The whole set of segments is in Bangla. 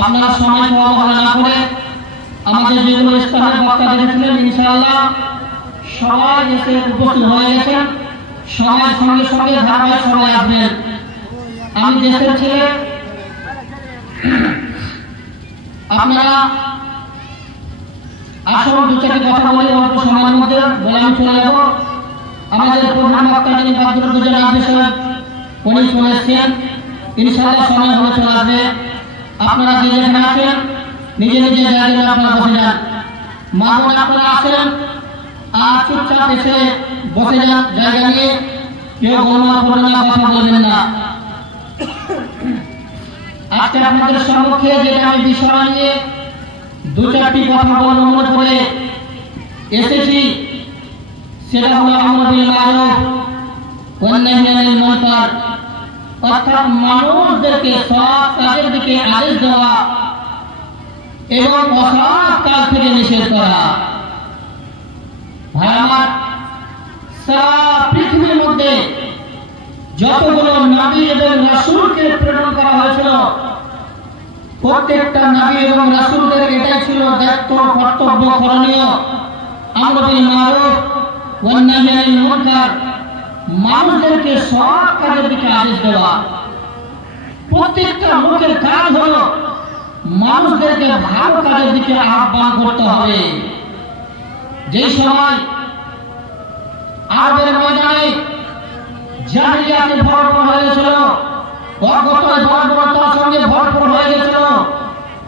আপনারা সময় অবহেলা না করে আমাদের যেগুলো ইসলামের বক্তা দেখেছিলেন ইনশাআল্লাহ সবাই এসে উপস্থিত হয়ে গেছেন। সময়ের সঙ্গে সঙ্গে ধারাবাহিক সবাই আসবেন। আমি দেশের ছেলে, আপনারা আসল দু চারটি কথা বলে অল্প সময়ের মধ্যে বলে আমি চলে যাব। আমাদের প্রধান বক্তা যিনি বাদরুজ্জামান আবদুল সাহেব উনি চলে এসেছেন, ইনশাআল্লাহ সময় হলে চলে আসবে। আপনারা যে যেখানে আছেন নিজে নিজে জায়গায় আপনারা বসে যান। মা বোন আপনারা আসেন আর চুপচাপ এসে বসে যান জায়গা নিয়ে, কেউ গোলমাল করবেন না, কথা বলবেন না। আজকে আপনাদের সম্মুখে যেটা আমি বিষয় নিয়ে দু চারটি কথা বলবো মনে করে এসেছি সেটা হলো আমর বিল মারুফ ওয়া নাহই আনিল মুনকার, অর্থাৎ মানুষদেরকে সৎ কাজের দিকে আদেশ দেওয়া এবং অসৎ কাজ থেকে নিষেধ করা। ভাই আমার, সারা পৃথিবীর মধ্যে যতগুলো নবী এবং রাসূলকে প্রেরণ করা হয়েছিল প্রত্যেকটা নবী এবং রাসূলদের এটাই ছিল দায়িত্ব, কর্তব্য, করণীয় আমর বিল মারুফ ওয়া নাহই আনিল মুনকার, মানুষদেরকে সৎ কাজের দিকে আদেশ দেওয়া। প্রত্যেকটা লোকের কাজ হলো মানুষদেরকে ভালো কাজের দিকে আহ্বান করতে হবে। যে সময় আরবের ময়দানে জাহিলিয়াতে ভরপুর হয়ে গেছিল, অজ্ঞতায় বর্বরতার সঙ্গে ভরপুর হয়ে গেছিল,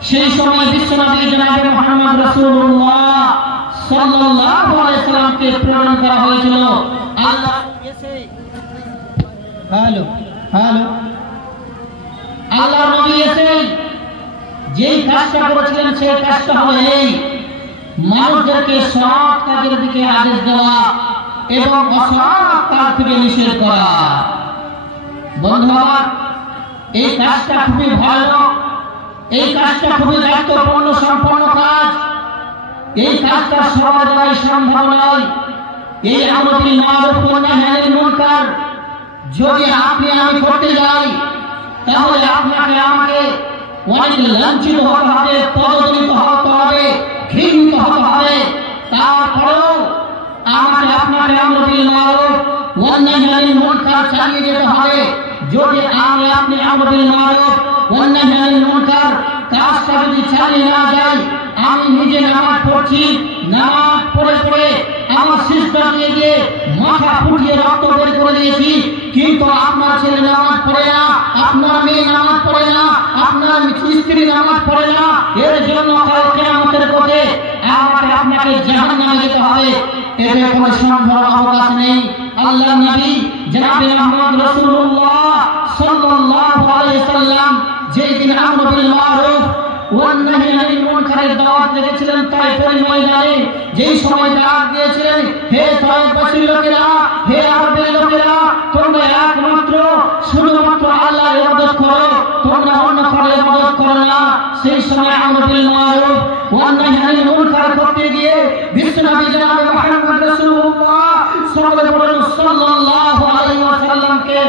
সেই সময় বিশ্বনবী জনাবে মুহাম্মদ রাসূলুল্লাহ সাল্লাল্লাহু আলাইহি সাল্লামকে প্রেরণ করা হয়েছিল। আল্লাহ আল্লাহ নবী এসে যেই কাজটা করেছিলেন সেই কাজটা হলো এই, মানুষদেরকে সৎ কাজের দিকে আদেশ দেওয়া এবং অসৎ কাজ থেকে নিষেধ করা। বন্ধু আমার, এই কাজটা খুবই ভালো, এই কাজটা খুবই দায়িত্বপূর্ণ সম্পন্ন কাজ। এই কাজটা সবার দ্বারাই সম্ভব নয়। এই আমর বিল মারুফ ওয়া নাহই আনিল মুনকার যদি আপনি আমি করতে যাই তাহলে আপনাকে আমাকে অনেক লাঞ্ছিত হতে হবে, পদদলিত হতে হবে, ঘৃণিত হতে হবে। তারপরেও আমাকে আপনাকে আমর বিল মারুফ ওয়া নাহই আনিল মুনকার চালিয়ে যেতে হবে। যদি আপনি আমর বিল মারুফ ওয়া নাহই আনিল মুনকার কাজটা যদি চালিয়ে না যাই, আমি নিজে নামাজ পড়ছি, নামাজ পড়ে পড়ে আমার সিস্টার দিয়ে মাথা ফুটিয়ে রক্ত বের করে দিয়েছি, কিন্তু আপনার ছেলে নামাজ পড়ে না, আপনার মেয়ে নামাজ পড়ে না, আপনার স্ত্রী নামাজ পড়ে না, এর জন্য কাল কিয়ামতের কোঠে আমাকে আপনাকে জাহান্নামে যেতে হবে। এর কোনো সম্ভব অবকাশ নেই। আল্লাহ নবী জনাবে মুহাম্মদ রাসূলুল্লাহ সাল্লাল্লাহু আলাইহি সাল্লাম যেই দিন আমর বিল মারুফ ওয়া নাহই আনিল মুনকারের দাওয়াত দিয়েছিলেন তায়েফের ময়দানে, যেই সময় দাওয়াত দিয়েছিলেন, হে তায়েফবাসীর লোকেরা, হে আরবের লোকেরা, তোমরা একমাত্র শুধুমাত্র আল্লাহর ইবাদত করো, তোমরা অন্য কারো ইবাদত করো না। সেই সময় আমর বিল মারুফ ওয়া নাহই আনিল মুনকার করতে গিয়ে বিশ্বনবী জনাবে মুহাম্মদ রাসূলুল্লাহ সাল্লাল্লাহু আলাইহি ওয়াসাল্লামকে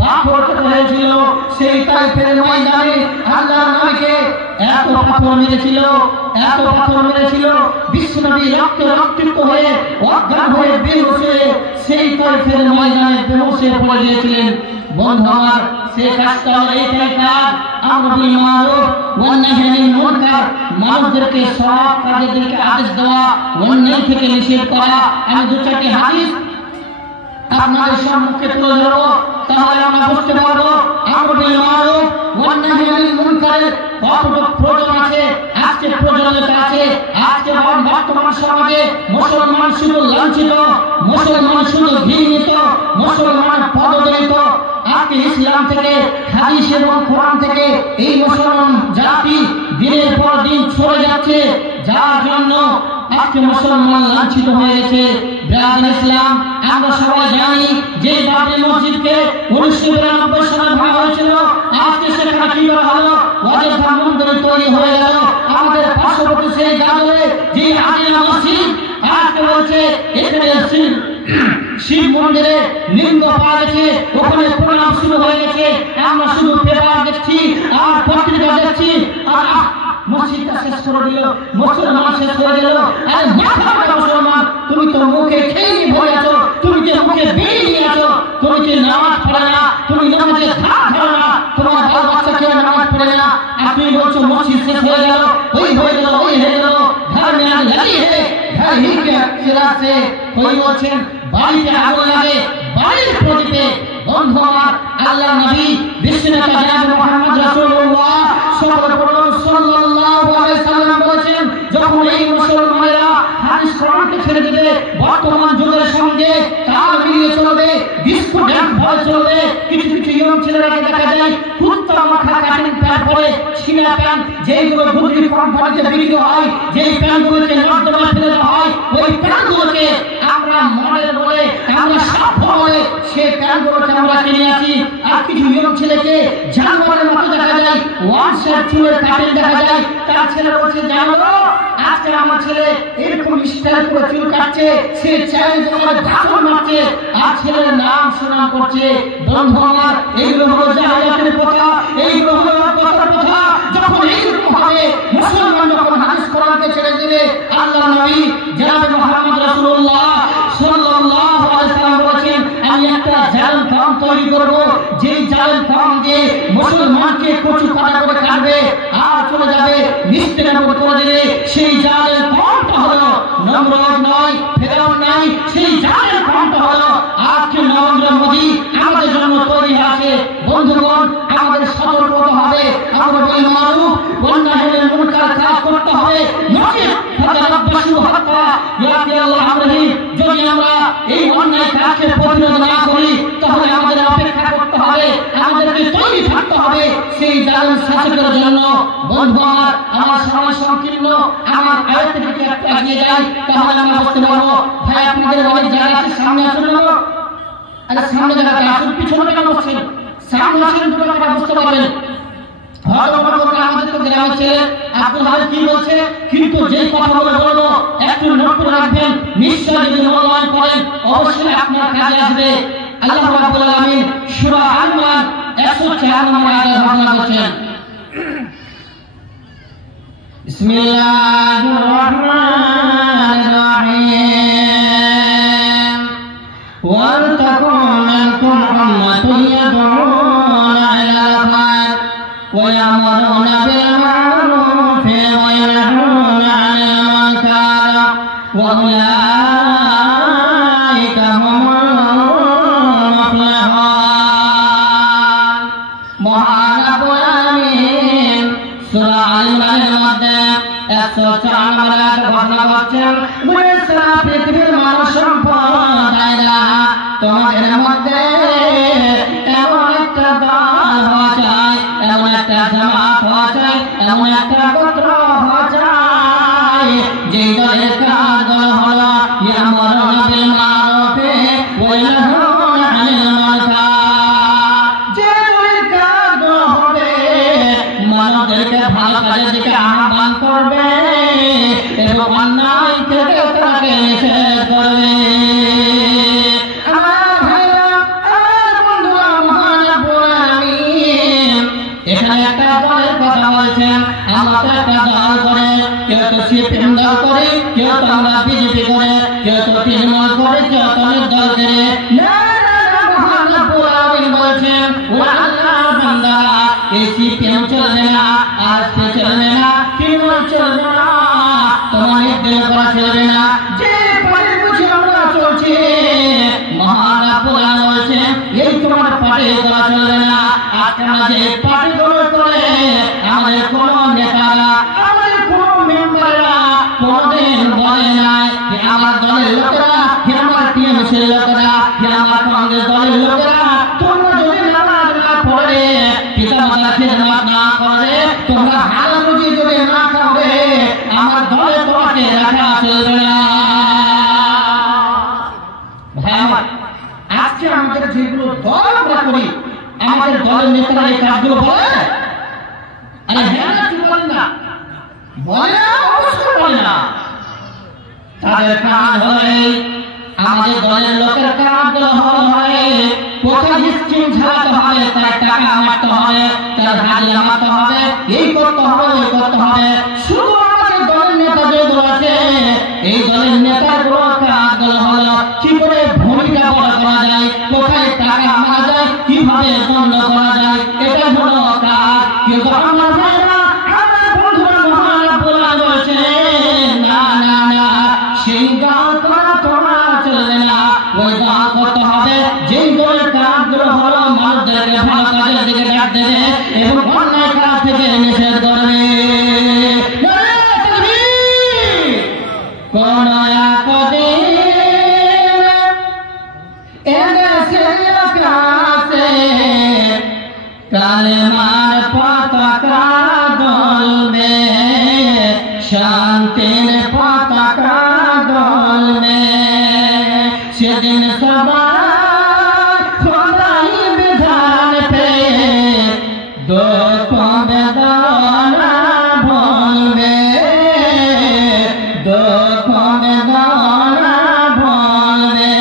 পাথর হয়েছিল। সেই তায়েফের ময়দানে আল্লাহর নবীকে এত পাথর মেরেছিল, এত পাথর মেরেছিল, বিশ্বনবী রক্তে রক্তিত হয়ে অজ্ঞান হয়ে বেহুশ হয়ে সেই তায়েফের ময়দানে বেহুশ হয়ে পড়ে গিয়েছিলেন। বন্ধু আমার, সেই কাজটা এইটাই কাজ, আমর বিল মারুফ ওয়া নাহই আনিল মুনকার, মানুষদেরকে সৎ কাজের দিকে আদেশ দেওয়া, অন্যায় থেকে নিষেধ করা। আমি দু চারটি হাদিস আপনাদের সম্মুখে তুলে ধরবো, তাহলে আমরা বুঝতে পারবো আমর বিল মারুফ ওয়া নাহই আনিল মুনকারের কতটুকু প্রয়োজন আছে, আজকে প্রয়োজনীয়তা আছে। আজকে বর্তমান সমাজে মুসলমান শুধু লাঞ্ছিত, মুসলমান শুধু ঘৃণিত, মুসলমান পদদলিত। আজকে ইসলাম থেকে, হাদিস এবং কোরআন থেকে এই মুসলমান জাতি দিনের পর দিন সরে যাচ্ছে, যার জন্য আজকে মুসলমান লাঞ্ছিত হয়ে গেছে। ব্রাদার ইসলাম, আমরা সবাই জানি যে বাবরি মসজিদকে 1992 সালে ভাঙা হয়েছিল, আজকে সেখানে কি করা হলো, অযোধ্যা মন্দির তৈরি হয়ে গেল। আমাদের পার্শ্ববর্তী সেই গাজরে যে আদিনা মসজিদ, আজকে বলছে এখানে শিব মন্দিরে লিঙ্গ পাওয়া গেছে, ওখানে প্রণাম শুরু হয়ে গেছে। আমরা শুধু পেপার দেখছি আর পত্রিকা দেখছি আর শেষ করে দিল, মুসলমান শেষ করে দিল। আরে মাথা মুসলমান, তুমি তো মুখে খেয়ে ভরে আছো, তুমি যে মুখে বিড়ি নিয়ে আছো, তুমি যে নামাজ পড়ে না, তুমি নামাজে ধার ধরো না, তোমার বাল বাচ্চাকে নামাজ পড়ে না, আর তুমি বলছো মসজিদ শেষ হয়ে গেল, ওই হয়ে গেল, ওই হয়ে গেল। घर में आग लगी है, घर ही के चिराग से कोई বলছেন বাড়িতে আগুন লাগে, বাড়ির প্রদীপে বন্ধু আমার আল্লাহ নবী বিশ্বনেতা জনাব মুহাম্মদ রাসূলুল্লাহ সাল্লাল্লাহু আলাইহি সাল্লাম বলেছেন, যখন এই মুসলমানেরা হাদিস কোরআনকে ছেড়ে দেবে, বর্তমান যুগের সঙ্গে তাল মিলিয়ে চলবে, ডিস্কো ড্যান্স ভাবে চলবে, কিছু কিছু ইয়ং ছেলেরাকে দেখা যায় কুত্তা মাথা কাটিং প্যান্ট পরে, ছিনা প্যান্ট, যেইগুলো গুজরি কোম্পানিতে বিক্রি হয়, যেই প্যান্টগুলোকে নর্দমা ফেলে দেওয়া হয়, ওই প্যান্টগুলোকে আমরা মডেল বলে, আমরা সাফ বলে সেই প্যান্টগুলোকে আমরা কিনে আছি। আর কিছু ইয়ং ছেলেকে জানোয়ারের মতো দেখা যায়, ওয়ান সাইড চুলের কাটিং দেখা যায়, তার ছেলে বলছে জানো আজকে আমার ছেলে এরকম স্টাইল করে চুল কাটছে, সে চ্যালেঞ্জ করে ধারণ মারছে, আর ছেলের নাম সুনাম করছে। বন্ধু আমার এইগুলো হলো জাহেলিয়াতের কথা, এইগুলো হলো কথার কথা। যখন এইরকম হবে, মুসলমান যখন হাদিস কোরআনকে ছেড়ে দিলে, আল্লাহ নবী জনাব মুহাম্মদ রাসূলুল্লাহ সাল্লাল্লাহু আলাইহি সাল্লাম বলেছেন, আমি একটা জালেম কওম তৈরি করব, যেই জালেম কওম যে মুসলমানকে কচু কাটা করে কাটবে আর চলে যাবে, নিস্তেনাবুদ করে দেবে, সেই জালেম কওমটা হলো নমরুদ নয়, ফেরাউন নয়, সেই জালেম কওমটা হলো আজকে নরেন্দ্র মোদী আমাদের জন্য তৈরি আছে। বন্ধুগণ, আমাদের সতর্ক হতে হবে, আমরা বিল মারুফ ওয়ান নাহি আনিল মুনকার কাজ করতে হবে, নয় ফাতারাব্বাসু হাত্তা ইয়াতি আল্লাহ আমরিহি। যদি আমরা এই অন্যায় কাজকে প্রতিরোধ না করি, তাহলে আমাদের অপেক্ষা করতে হবে, আমাদেরকে তৈরি থাকতে হবে সেই জালেম শাসকের জন্য। বন্ধু আমার সময় সংকীর্ণ, আমার আয়াতের দিকে একটু এগিয়ে যাই, তাহলে আমরা বুঝতে পারবো। ভাই আপনাদের অনেক জায়গা আছে, সামনে আসুন না, আরে সামনে জায়গাতে আসুন, পিছনে কেন বসছেন? সামনে আসুন, দুটো কথা বুঝতে পারবেন। হয়তো আমাদের তো গ্রামের ছেলে, আপনাদের কি বলছে, কিন্তু যে কথাগুলো বলবো একটু নোট করে রাখবেন, নিশ্চয় যদি মূল্যায়ন করেন অবশ্যই আপনার কাজে আসবে। আল্লাহ রাব্বুল আলামিন সূরা আল-ইমরান 104 নম্বর আয়াতে ঘোষণা করেছেন, বিসমিল্লাহির রহমানির রহিম, ওয়ালতাকুম মিনকুম উম্মাতুন ইয়াদউনা ইলাল খায়র ওয়া ইয়ামুরুনা বিল মা'রুফি ওয়া ইয়ানহাউনা 'আনিল মুনকার ওয়া উলাইকা হুমুল মুফলিহুন। মহান রব্বুল আলামিন সূরা আল-ইমরানের মধ্যে 104 নম্বর আয়াতে ঘোষণা করছেন, পৃথিবীর মানব সম্প্রদায়েরা তোমাদের মধ্যে এমন একটা দল হওয়া চাই, এমন একটা জামাত হওয়া চাই, এমন একটা গোত্র হওয়া চাই, যে দলের কাজগুলো হলো ইয়ামুরুনা বিল মা'রুফি ওয়া ইয়ানহাউনা 'আনিল মুনকার। যে দলের কাজগুলো হবে মানুষদেরকে ভালো কাজের দিকে আহ্বান করবে এবং অন্যায় থেকে তাকে নিষেধ করবে। এখানে একটা দলের কথা বলছেন, আমরা তো একটা দল করে, কেউ তো সিপিএম দল করে, কেউ তো আমরা বিজেপি করে, কেউ তো তৃণমূল করে, কেউ তো নির্দল করে। বলছেন ওরা আল্লাহর বান্দারা, এই সিপিএম চলবে না, আজকে চলবে না, তৃণমূল চলবে না, তোমার নির্দল করা চলবে না, যে পার্টি বুঝে আমরা চলছি, মহান রব্বুল আলামিন বলছেন এই তোমার পার্টি করা চলবে না। আজকে আমরা যে পার্টি করে আমাদের কোন নেতারা, আমাদের কোন মেম্বাররা কোনদিন বলে নাই যে আমার দলের লোকেরা, আমার টিএমসির লোকেরা, আমার কংগ্রেস দলের লোকেরা তোমরা যদি নামাজ না পড়ে, পিতা মাতার খিদমত না করে, তোমরা হালাল রুজি যদি না খাবে, আমার দলে তোমাকে রাখা চলবে না। ভাই আমার, আজকে আমাদের যেগুলো দল আমরা করি, আমাদের দলের নেতারা এই কাজগুলো বলে, আরে হ্যাঁ কি বলেন না, বলে না, অবশ্যই বলে না। তাদের কাজ হয়, আমাদের দলের লোকের কাজগুলো হয়, কোথায় স্কিম ঝাড়াতে হবে, তার টাকা মারতে হবে, তার হাজিরা মারতে হবে, এই করতে হবে, ওই করতে হবে, শুধু নেতাগুলোকে আগ্রহ হলো কি করে ভূমিকা বড় করা যায়, কোথায় টাকা মারা যায়, কিভাবে বন্ধ করা যায়, এটা হলো কাজ। কিন্তু আমার ভাইরা আমার বন্ধুরা মহারাব্বুল আলামিন বলছে না না না, সেই গান করা তোমার চলবে না। ওই গান করতে হবে যেই দলের কাজগুলো হলো মানুষদেরকে ভালো কাজের দিকে ডাক দেবে এবং অন্যায় কাজ থেকে নিষেধ করবে। কোন কালেমার পতাকা দোলবে, শান্তির পতাকা দোলবে, সেদিন সবাই খোদাই বিধান পেয়ে দুঃখ বেদনা ভুলবে, দুঃখ বেদনা ভুলবে,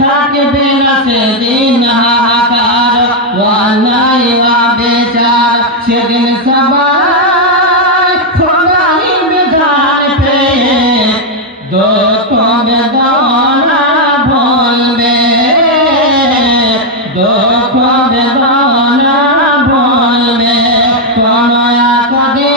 থাকবে না সেদিন হাহাকার ওয়ালাই বেচার, সেদিন সবাই খোদাই বিধান পেয়ে দুঃখ বেদনা ভুলবে, দুঃখ বেদনা ভুলবে। কোন আকাশে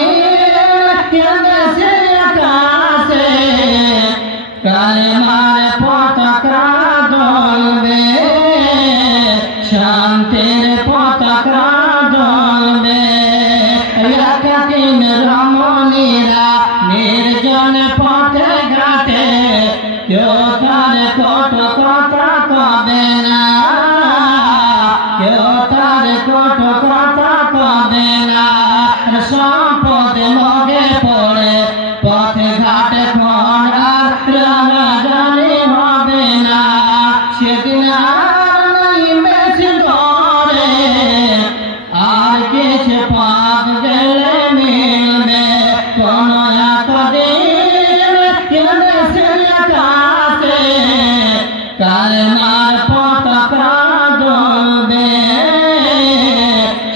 কালেমার পতাকা দোলবে, শান্তির পতাকা দোলবে, একাকিন রমণীরা নির্জন পথে ঘাটে কেউ তার কটু কথা কবে না, কেউ তার কটু কথা কবে না, সম্পদ লগে পড়ে পথে ঘাটে কোন আর রাজানি হবে না, সেদিন আর নাই বেশি ধরে আর কিছু পাপ গেলে মিলবে। কোন আকাশে কালেমার পতাকা দোলবে,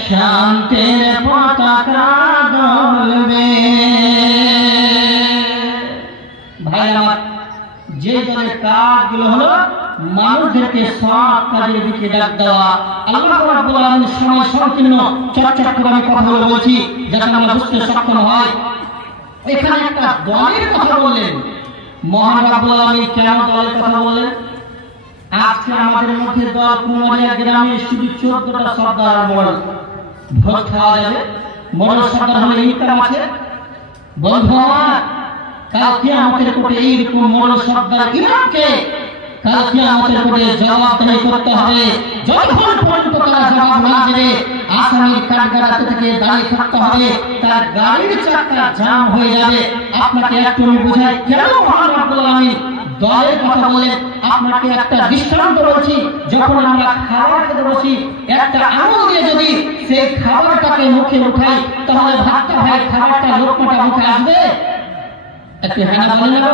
শান্তির পতাকা দোলবে। ভাইরা, যে দলের কাজগুলো হলো মানুষদেরকে সৎ কাজের দিকে ডাক দেওয়া। আল্লাহ রাব্বুল আলামিন সময় সংকীর্ণ চটচট করে আমি কথাগুলো বলছি যাতে আমরা বুঝতে সক্ষম হয়। এখানে একটা দলের কথা বললেন, মহান রাব্বুল আলামিন কেন দলের কথা বললেন? আজকে আমাদের মধ্যে দল কুমারিয়া গ্রামে শুধু 14টা সর্দার মোড়ল ভোট খাওয়া যাবে। মোড়ল সর্দার হলে ইনকাম আছে। বন্ধু আমার, কাল কিয়ামতের কোর্টে এইরকম মোড়ল সর্দার ইমামকে কাল কিয়ামতের কোর্টে জবাবদিহি করতে হবে। যতক্ষণ পর্যন্ত তারা জবাব না দেবে আসামির কাঠগড়াতে থেকে দাঁড়িয়ে থাকতে হবে, তার গাড়ির চাকা জাম হয়ে যাবে। আপনাকে একটু বুঝাই কেন মহান রাব্বুল আলামিন দলের কথা বলেন। আপনাকে একটা দৃষ্টান্ত বলছি, যখন আমরা খাবার খেতে বসি একটা আঙুল দিয়ে যদি সেই খাবারটাকে মুখে উঠাই তাহলে ভাতটা ভাই খাবারটা লোকমাটা মুখে আসবে? একটু হ্যাঁ না বলেন না,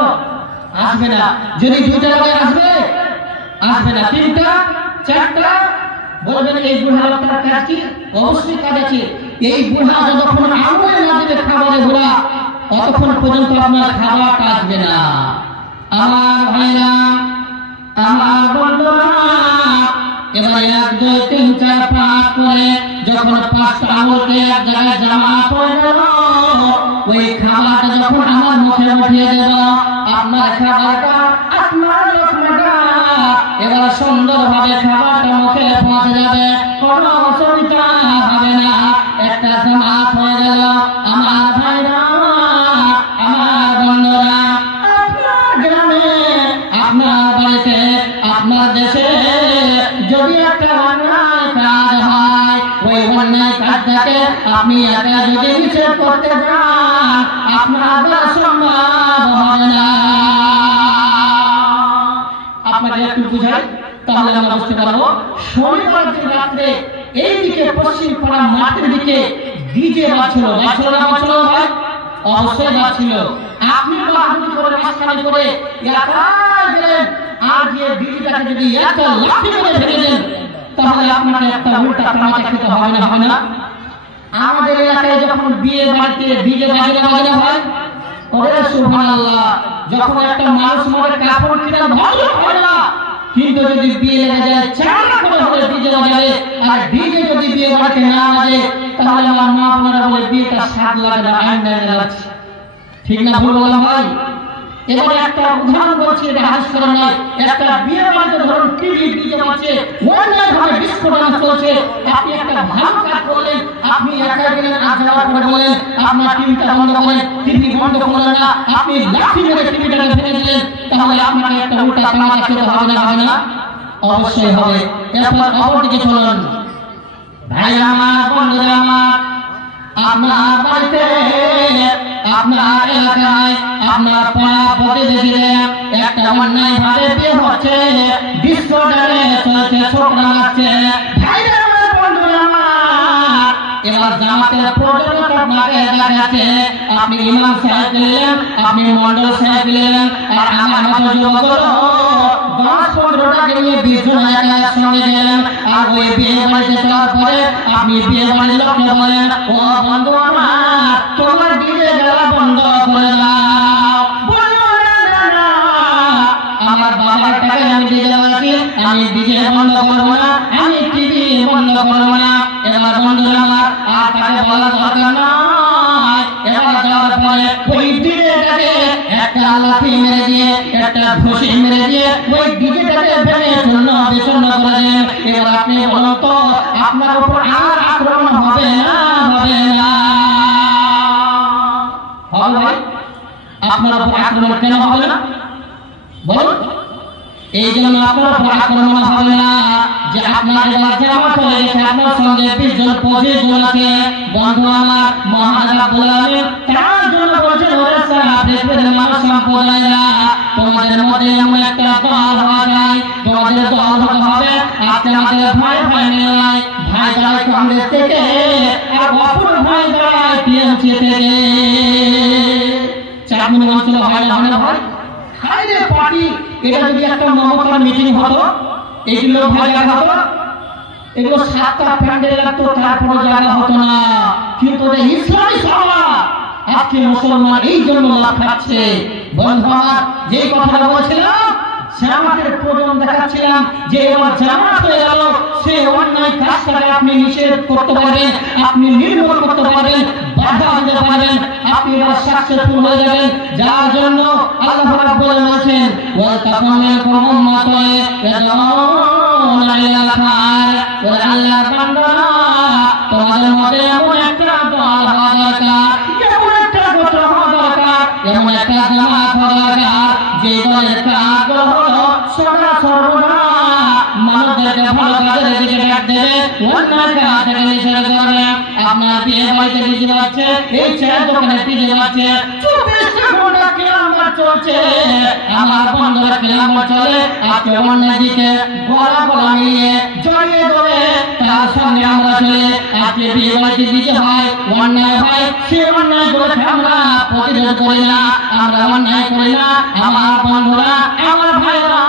আসবে না। যদি দুইটা লাগায় আসবে? আসবে না। তিনটা চারটা বলবেন এই বুড়া লোকটার কাজ কি? অবশ্যই কাজ আছে। এই বুড়া যতক্ষণ আঙুলে না দেবে খাবারে বুড়া, ততক্ষণ পর্যন্ত আপনার খাবারটা আসবে না। আমার ভাইরা, আমার বন্ধুরা, এবার 1 2 3 4 5 করে যখন 5টা আঙুলকে এক জায়গায় জমা করে গেল, ওই খাবারটা যখন আমার মুখে উঠিয়ে দেব, আপনার খাবারটা আপনার লোকমাটা এবার সুন্দরভাবে খাবারটা মুখে পৌঁছে যাবে, কোনো অসুবিধা হবে না। একটা সমাজ হয়ে গেল। আমার ভাইরা, আমার বন্ধুরা, আপনার গ্রামে, আপনার বাড়িতে, আপনার দেশে যদি একটা অন্যায় কাজ হয়, ওই অন্যায় কাজটাকে আপনি একা যদি নিষেধ করতে যান আপনার দ্বারা সম্ভব হবে না। আপনাকে একটু বুঝাই তাহলে আমরা বুঝতে পারবো। শনিবার দিন রাত্রে এইদিকে পশ্চিম পাড়া মাঠের দিকে ডিজে বাজছিল, বাজছিল না বাজছিল ভাই? অবশ্যই বাজছিল। আপনি বাহাদুরি করে মাঝখানে করে একাই গেলেন, আর যে ডিজেটাকে যদি একটা লাঠি মেরে ভেঙে দেন তাহলে আপনাকে একটা উল্টা তামাচা খেতে হবে না, হবে না? আমাদের এলাকায় যখন বিয়ে বাড়িতে ডিজে বাজনা হয়, ওরে সুবহানাল্লাহ, যখন একটা মানুষ মরে কাপড় কিনা ভালো হয় না, কিন্তু যদি বিয়ে লেগে যায় চার করে হলে ডিজে বাজাবে, আর ডিজে যদি বিয়ে বাড়িতে না বাজে তাহলে আমার মা বোনেরা বলে বিয়েটা স্বাদ লাগে না, আইন লাগছে। ঠিক না ভুল বললাম ভাই? এবার একটা উদাহরণ বলছি, এটা হাদিস করে নয়। একটা বিয়ে বাড়িতে ধরুন টিভি ডিজে বাজছে, অন্যায় ভাবে বিস্ফোরণ চলছে, আপনি একটা ভালো কাজ করলেন, আপনি একা গেলেন, আজ যাওয়ার পরে বলেন আপনার টিভিটা বন্ধ করেন, টিভি বন্ধ করলেন না, আপনি লাঠি মেরে টিভিটাকে ফেলে দিলেন, তাহলে আপনাকে একটা উল্টা তামাশা খেতে হবে না, হবে না? অবশ্যই হবে। এরপর অপরদিকে চলুন ভাই আমার, বন্ধুরা আমার, আপনার বাড়িতে, আপনার এলাকায়, আপনার পাড়া প্রতিবেশীরা একটা অন্যায় ভাবে বিয়ে হচ্ছে, ডিস্কো ডালে চলছে, ছোকরা নাচছে, ভাইরা আমার, বন্ধুরা আমার, এবার জামাতের প্রয়োজনীয়তা আপনাকে দেখাচ্ছে, আপনি ইমাম সাহেব দিলেন, আপনি মন্ডল সাহেব দিলেন, আর আমার মতো যুবকরা 10-15টাকে নিয়ে 20 জন একসঙ্গে গেলেন, আর ওই বিয়ে বাড়িতে যাওয়ার পরে আপনি বিয়ে বাড়ির লোককে বলেন, ও বন্ধু আমার, তোমার ডিজে জ্বালা বন্ধ করে দাও। আমার বাবার টাকায় আমি ডিজে জ্বালাচ্ছি, আমি ডিজে বন্ধ করবো না, আমি টিভি বন্ধ করবো না। এবার বন্ধুরা আমার, আর তাকে বলা দরকার নয়। এবার যাওয়ার পরে ওই ডিজেটাকে একটা লাঠি মেরে দিয়ে, একটা ঘুষি মেরে দিয়ে ওই ডিজেটাকে ভেঙে চূর্ণ বিচূর্ণ করে দেন। এবার আপনি বলুন তো, আপনার উপর আর আক্রমণ হবে না, হবে না? হবে ভাই? আপনার উপর আক্রমণ কেন হবে না বলুন? এই জন্য আপনার উপর আক্রমণ হবে না যে আপনার এবার জামাত হয়ে গেছে, আপনার সঙ্গে 20 জন 25 জন আছে। বন্ধু আমার, মহান রাব্বুল আলামিন তার জন্য বলেছেন, ওরে সারা পৃথিবীর মানব সম্প্রদায়েরা, তোমাদের মধ্যে এমন একটা দল হওয়া যায়, তোমাদের দল হতে হবে। আজকে আমাদের ভাই ভাই মেলায়, ভাই দাঁড়ায় কংগ্রেস থেকে, আর অপর ভাই দাঁড়ায় টিএমসি থেকে। চারমিন অঞ্চলে হয় না, হয় না ভাই? হায়রে পার্টি, এটা যদি একটা মমতার মিটিং হতো, এগুলো ভাই জায়গা হতো, এগুলো 7টা প্যান্ডেল লাগতো, তারপরে জায়গা হতো না। কিন্তু ইসলামী সভা আজকে মুসলমান এই জন্য লাভ খাচ্ছে। বন্ধু আমার, যে কথাটা বলছিলাম, জামাতের প্রয়োজন দেখাচ্ছিলাম, যে এবার জামাত হয়ে গেল, সে অন্যায় কাজটাকে আপনি নিষেধ করতে পারবেন, আপনি নির্মূল করতে পারবেন, বাধা দিতে পারবেন, আপনি এবার সাকসেসফুল হয়ে যাবেন। যার জন্য আল্লাহ রাব্বুল আলামিন বলেছেন, ওয়া তাকুমিনকুম উম্মাতুন ইয়াদউনা ইলাল খায়র, ওয়া আল্লাহ বান্দারা, তোমাদের মধ্যে এমন একটা দল হওয়া দরকার, এমন একটা গোত্র হওয়া দরকার, এমন একটা জামাত হওয়া দরকার, যে দলের কাজ হলো সদা সর্বদা মানুষদেরকে ভালো কাজের দিকে ডাক দেবে, অন্যায় কাজ থেকে নিষেধ করবে। আপনার বিয়ে বাড়িতে ডিজে বাজছে, এই চায়ের দোকানে ডিজে বাজছে, 24 ঘন্টা কিয়ামত চলছে, আমার বন্ধুরা কিয়ামত চলে, আজকে অন্যায় দিকে গলা গলা মিলিয়ে জড়িয়ে ধরে তার সামনে আমরা চলে। আজকে বিয়ে বাড়িতে ডিজে হয়, অন্যায় হয়, সে অন্যায় করে আমরা প্রতিরোধ করি না, আমরা অন্যায় করি না। আমার বন্ধুরা, আমার ভাইরা,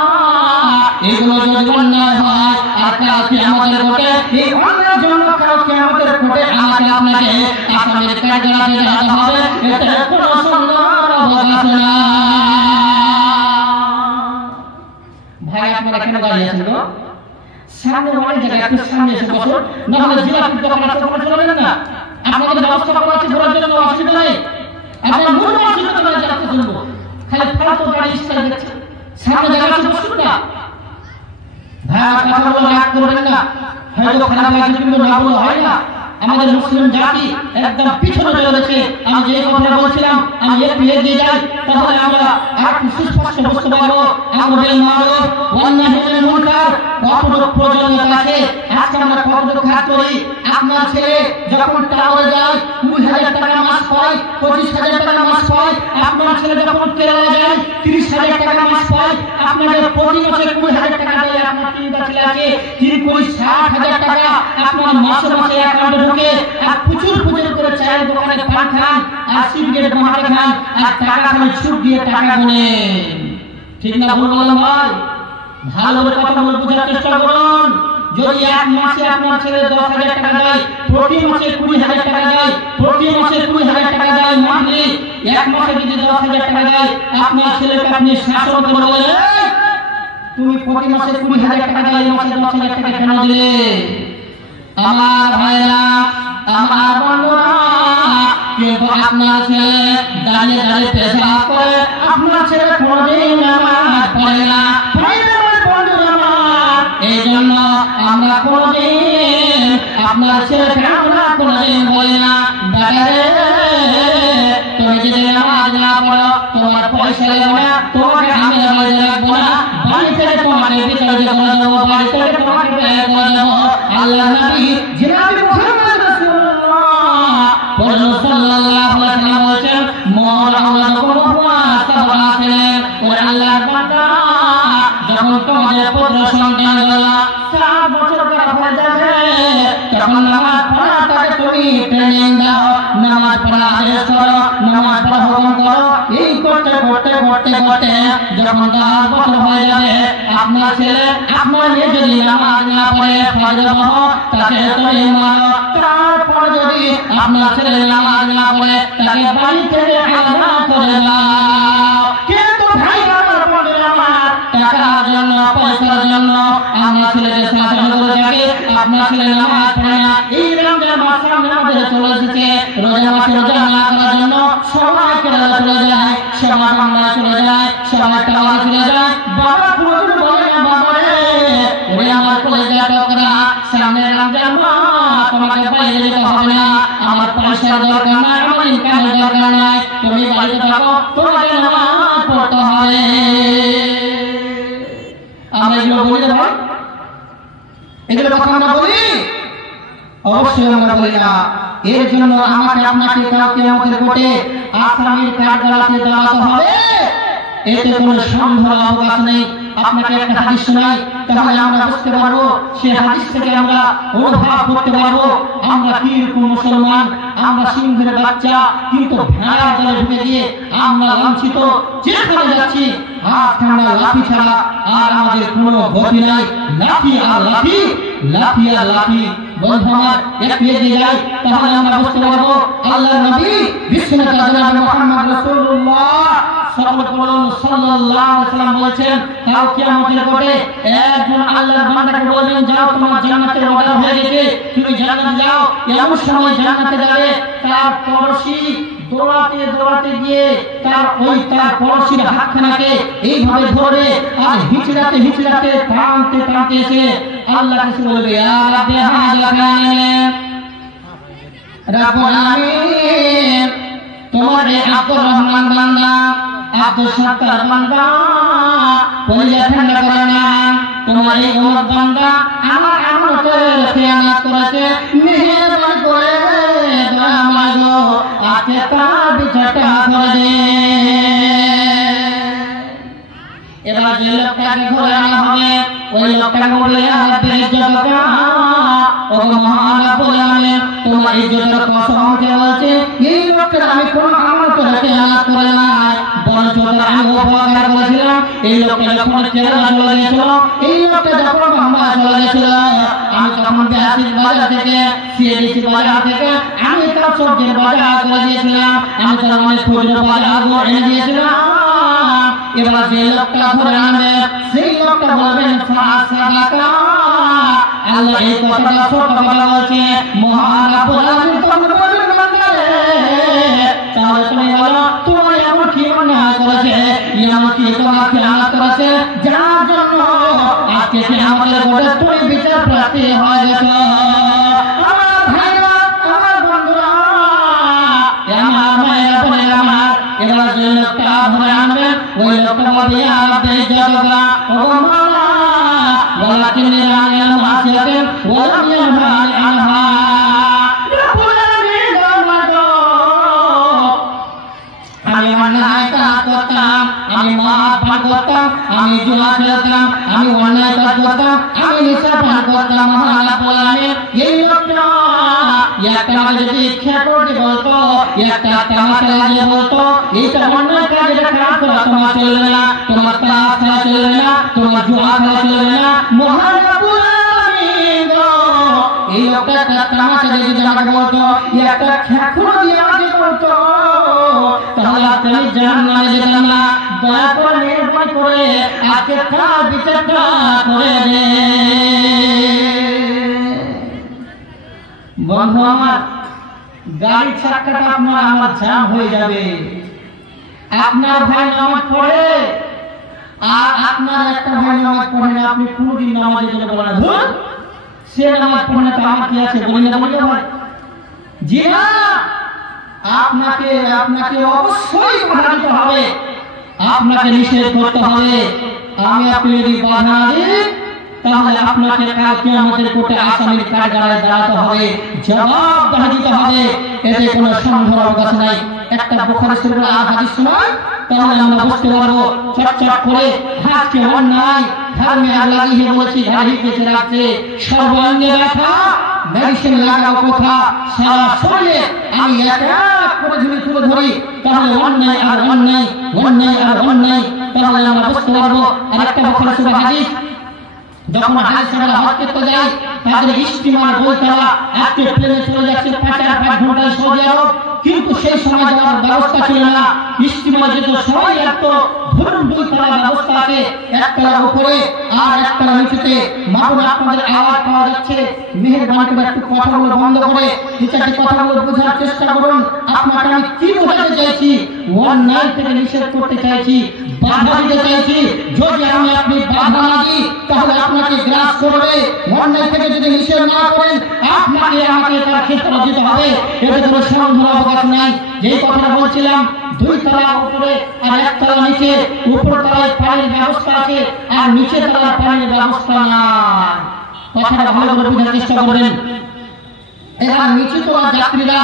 এগুলো যদি অন্যায় হয়, আর কালকে আমাদের কোর্টে এই অন্যায়ের জন্য কালকে আমাদের কোর্টে আমাকে আপনাকে আসামের কাঠগড়াতে যেতে হবে, এতে কোনো সন্দেহের অবকাশ নেই। ভাই, আপনারা কেন দাঁড়িয়ে আছেন গো? সামনে অনেক জায়গায়, একটু সামনে এসে বসুন, না হলে জিলাপির দোকান আছে, ওখানে চলে যান না। আপনাদের ব্যবস্থা করা আছে, ঘোরার জন্য অসুবিধা নেই, আপনার মূল অসুবিধা করে যাতে শুনবো, খালি ফালতু গাড়ি স্টাইল দেখছেন, সামনে জায়গা আছে, বসুন না। ভাই, কথা বলে রাগ করবেন না, হয়তো খারাপ লাগছে, কিন্তু না বলে হয় না। আমাদের মুসলিম জাতি একদম পিছনে চলে গেছে। আমি যে কথা বলছিলাম, আমি একটু এগিয়ে যাই, তাহলে আমরা একটু সুস্পষ্ট বুঝতে পারবো আমাদের মানব অন্যায় মুনকার কতটুকু প্রয়োজনীয়তা আছে। আজকে আমরা কতটুকু কাজ করি। আপনার ছেলে যখন টাওয়ারে যায় 20,000 টাকা মাস পায়, 25,000 টাকা মাস পায়। আপনার ছেলে যখন কেরালা যায় 30,000 টাকা মাস পায়। আপনাদের প্রতি মাসে 20,000 টাকা দেয়। আপনার তিনটা ছেলে আছে, 60,000 টাকা আপনার মাসে মাসে অ্যাকাউন্টে ঢোকে। আর প্রচুর প্রচুর করে চায়ের দোকানে পান খান, আর সিগারেট মারা খান, আর টাকা খালি সুদ দিয়ে টাকা গুনেন। ঠিক না ভুল বললাম ভাই? ভালো করে কথা বলে বোঝার চেষ্টা করুন। যদি এক মাসে আপনার ছেলে 10,000 টাকা দেয়, প্রতি মাসে 20,000 টাকা দেয়, প্রতি মাসে 20,000 টাকা দেয় মান্থলি, এক মাসে যদি 10,000 টাকা দেয়, আপনার ছেলেকে আপনি শাসন করে বলেন, তুমি প্রতি মাসে 20,000 টাকা দেয়, এই মাসে 10,000 টাকা কেন দিলে? আমার ভাইরা, আমার বন্ধুরা, কিন্তু আপনার ছেলে দাঁড়িয়ে দাঁড়িয়ে পেশাব করে, আপনার ছেলে কোনোদিন নামাজ পড়ে না। এই জন্য আমরা কোনোদিন আপনার ছেলেকে আমরা কোনোদিন বলি না, বেটারে তুমি যদি নামাজ না পড়ো তোমার পয়সা দেবো না, তোমাকে আমি নামাজ রাখবো না, বাড়ি থেকে তোমাকে বিতাড়িত করে দেবো, বাড়ি থেকে তোমাকে বের করে দেবো। আল্লাহ নবী জনাবে মুহাম্মদ রাসূলুল্লাহ সাল্লাল্লাহু আলাইহি ওয়াসাল্লাম বলেছেন, মুহাম্মাদুর রাসূলুল্লাহ ও আল্লাহর বান্দা, যখন তোমাদের পুত্র সন্তান হলো 7 বছর হয়ে যাবে, তখন নামাজ পড়াটাকে তুমি ট্রেনিং দাও, নামাজ পড়া আদেশ করো, নামাজ পড়া হুকুম করো। এই করতে করতে করতে করতে যখন 10 বছর হয়ে যাবে, আপনার ছেলে আপনার মেয়ে যদি নামাজ না পড়ে ফজর পড়ো, তাকে তুমি মারো। তারপর যদি আপনার ছেলে নামাজ না পড়ে, তাকে বাড়ি থেকে আলাদা করে দাও। কিন্তু ভাই আমার বন্ধুরা আমার, টাকার জন্য পয়সার জন্য আমরা ছেলেকে শাসন করে থাকি, আপনার ছেলে নামাজ পড়ে না। এই রমজান মাস সামনে আমাদের চলে এসেছে, রোজা মাসে রোজা না করার জন্য সবাই কেরালা চলে যায়, সবাই বাংলা চলে যায়, সবাই টাওয়ার চলে যায়। বাবা কোনোদিন বলে না, বাবা রে ওরে আমার কলেজা টকরা, সামনে রমজান মাস তোমাকে বাইরে যেতে হবে না, আমার পয়সার দরকার নাই, আমার ইনকামের দরকার নাই, তুমি বাড়িতে থাকো, তোমাকে নামাজ পড়তে হবে। আমরা এগুলো বলি না ভাই, এগুলো কথা আমরা বলি? অবশ্যই আমরা বলি না। এর জন্য আমাকে আপনাকে কাউকে আমাদের কোটে আসামির কাঠগড়াতে দাঁড়াতে হবে, এতে কোনো সন্দেহের অবকাশ নেই। আপনাকে একটা হাদিস শোনাই, তাহলে আমরা বুঝতে পারবো, সেই হাদিস থেকে আমরা অনুভব করতে পারবো আমরা কি রকম মুসলমান। আমরা সিংহের বাচ্চা, কিন্তু ভেড়ার দলে ঢুকে গিয়ে আমরা লাঞ্ছিত, যেখানে যাচ্ছি হাত ঠান্ডা লাঠি ছাড়া আর আমাদের কোনো গতি নাই, লাঠি আর লাঠি, লাঠি আর লাঠি। বন্ধু আমার, একটু এগিয়ে যাই, তাহলে আমরা বুঝতে পারবো আল্লাহর নবী বিশ্বনবী জনাব মুহাম্মদ রাসূলুল্লাহ সাল্লাল্লাহু আলাইহি ওয়াসাল্লাম বলেছেন, কাল কিয়ামতের কোটে একজন আল্লাহর বান্দাকে বলবেন, যাও তোমার জান্নাতের অর্ডার হয়ে গেছে, তুমি জান্নাতে যাও। এমন সময় জান্নাতে যাবে, তার পড়শি দৌড়াতে দৌড়াতে গিয়ে তার পড়শির হাতখানাকে এইভাবে ধরে আর হিচড়াতে হিচড়াতে টানতে টানতে এসে আল্লাহ কাছে বলবে, ইয়া রাব্বি হাযা কানে রাব্বুল আলামিন, তোমার এই আব্দুর রহমান বান্দা, আব্দুল সত্তার বান্দা কলিজা ঠান্ডা করে না, তোমার এই ওমর বান্দা আমার আমানতের খেয়ানত করেছে, মেহেরবানি করে দয়া মাগো আজকে তার বিচারটা করে দে। এবার যে লোকটাকে ঘরে আনা হবে, ওই লোকটাকে বলে, ইয়া রাব্বি ইজ্জতুকা, ও মহান রব্বুল আলামিন, তোমার ইজ্জতের কসম খেয়ে বলছে, এই লোকটা আমি কোন আমল করে খেয়ানত করে না, বরঞ্চ আমি উপকার করেছিলাম। এই লোকটা যখন কেরালা চলে গেছিল, এই লোকটা যখন বাংলা চলে গেছিল, আমি তখন বেহাসির বাজার থেকে, সিএডিসি বাজার থেকে আমি তার সবজির বাজার করে দিয়েছিলাম, আমি তার অনেক খুচরো বাজার এনে দিয়েছিলাম। এবার যে লোকটা ঘরে আনবে, সেই লোকটা বলবেন ফাসাদাকা, আল্লাহ এই কথাটা ছোট কথা বলছে, মহান রব্বুল আলামিন তোমাকে বলবেন, বান্দারে তাহলে তুমি বলো তোমার এমন কি অন্যায় করেছে, এমন কি তোমার খেয়ানত করেছে, যার জন্য আজকে আমাদের ঘরে তুমি বিচার প্রার্থী হয়ে গেছো। আমার ভাইরা, আমার বন্ধুরা, আমার মায়েরা বোনেরা আমার, এবার যে লোকটা ঘরে আনবে, ওই লোকটা বলবে, ইয়া রাব্বি ইজ্জতুকা, ও মাওলা ওয়ালাকিন রানিয়াল মাসিয়াতিন ওয়ালাম ইয়ানহানি আনহা, রব্বুল আলামিন আমাগো, আমি অন্যায় কাজ করতাম, আমি মদ পান করতাম, আমি জুয়া খেলতাম, আমি অন্যায় কাজ করতাম, আমি নেশা পান করতাম। মহান রব্বুল আলামিন এই লোকটা একটা আমাকে যদি ইচ্ছা করে বলতো, একটা তামাশা লাগিয়ে বলতো, এইটা অন্যায় কাজ, এটা কাজ করা তোমার চলবে না, তোমার তাস খেলা চলবে না, তোমার জুয়া খেলা চলবে না। মহান রব্বুল আলামিন এই লোকটা একটা তামাশা যদি আমাকে বলতো, একটা খেলা দিয়ে আমাকে বলতো, তাহলে আজকে আমি জাহান্নামে যেতাম না, দয়া করে মেহেরবানি করে আজকে তার বিচারটা করে দে। বন্ধু আমার, গাড়ির চাকাটা আপনার আমার জ্যাম হয়ে যাবে। আপনার ভাই নামাজ পড়ে আর আপনার একটা ভাই নামাজ পড়ে না, আপনি কোনদিন নামাজের জন্য বলেন ধুর সে নামাজ পড়ে না, তো আমার কি আছে বলি না বলি ভাই? জি না, আপনাকে অবশ্যই বাধা দিতে হবে, আপনাকে নিষেধ করতে হবে। আমি আপনি যদি বাধা না দিই তাহলে আপনাকে কালকে আমাদের কোর্টে আসামির কাঠগড়ায় দাঁড়াতে হবে, জবাবদিহি দিতে হবে। এতে কোনো সন্দেহের অবকাশ নাই। একটা বুখারী শরীফের হাদিস শোনায় তাহলে আমরা বুঝতে পারবো চটচট করে হাতকে অন্যায় ধর্মে লাগিয়ে বলেছি, গাড়ি পেতে রাখছে, সর্বাঙ্গে ব্যথা, মেডিসিন লাগাবো কোথা, সারা শরীরে আমি এক এক করে ঝুলি তুলে ধরি, তাহলে অন্যায় আর অন্যায়, অন্যায় আর অন্যায়, তাহলে আমরা বুঝতে পারবো। আর একটা বুখারী শরীফের হাদিস, যখন হাজিরা হজ করতে যায় তাদের স্টিমার বইতলা আজকে প্লেনে চলে যাচ্ছে 5 ঘন্টায় সৌদি আরব, কিন্তু সেই সময় যাওয়ার ব্যবস্থা ছিল না। স্টিমার যেত সবাই এত ধরুন 2 তলা ব্যবস্থা আছে, একতলা উপরে আর একতলা নিচেতে। মাপুর আপনাদের আওয়াজ পাওয়া যাচ্ছে, মেহেরবানি করে একটু কথাগুলো বন্ধ করে দুচারটি কথাগুলো বোঝার চেষ্টা করুন। আপনাকে আমি কি বোঝাতে চাইছি? অন্যায় থেকে নিষেধ করতে চাইছি, বাধা দিতে চাইছি। যদি আমি আপনি বাধা না দিই তাহলে আপনাকে গ্রাস করবে। অন্যায় থেকে যদি নিষেধ না করেন আপনাকে আমাকে তার ক্ষেত্রে দিতে হবে, এতে কোনো সন্দেহের অবকাশ নাই। যেই কথাটা বলছিলাম, 2 তলা উপরে আর 1 তলা নিচে, উপর তলায় পানির ব্যবস্থা আছে আর নিচে তলায় পানির ব্যবস্থা নাই। কথাটা ভালো করে বোঝার চেষ্টা করবেন। এরা নিচে তলার যাত্রীরা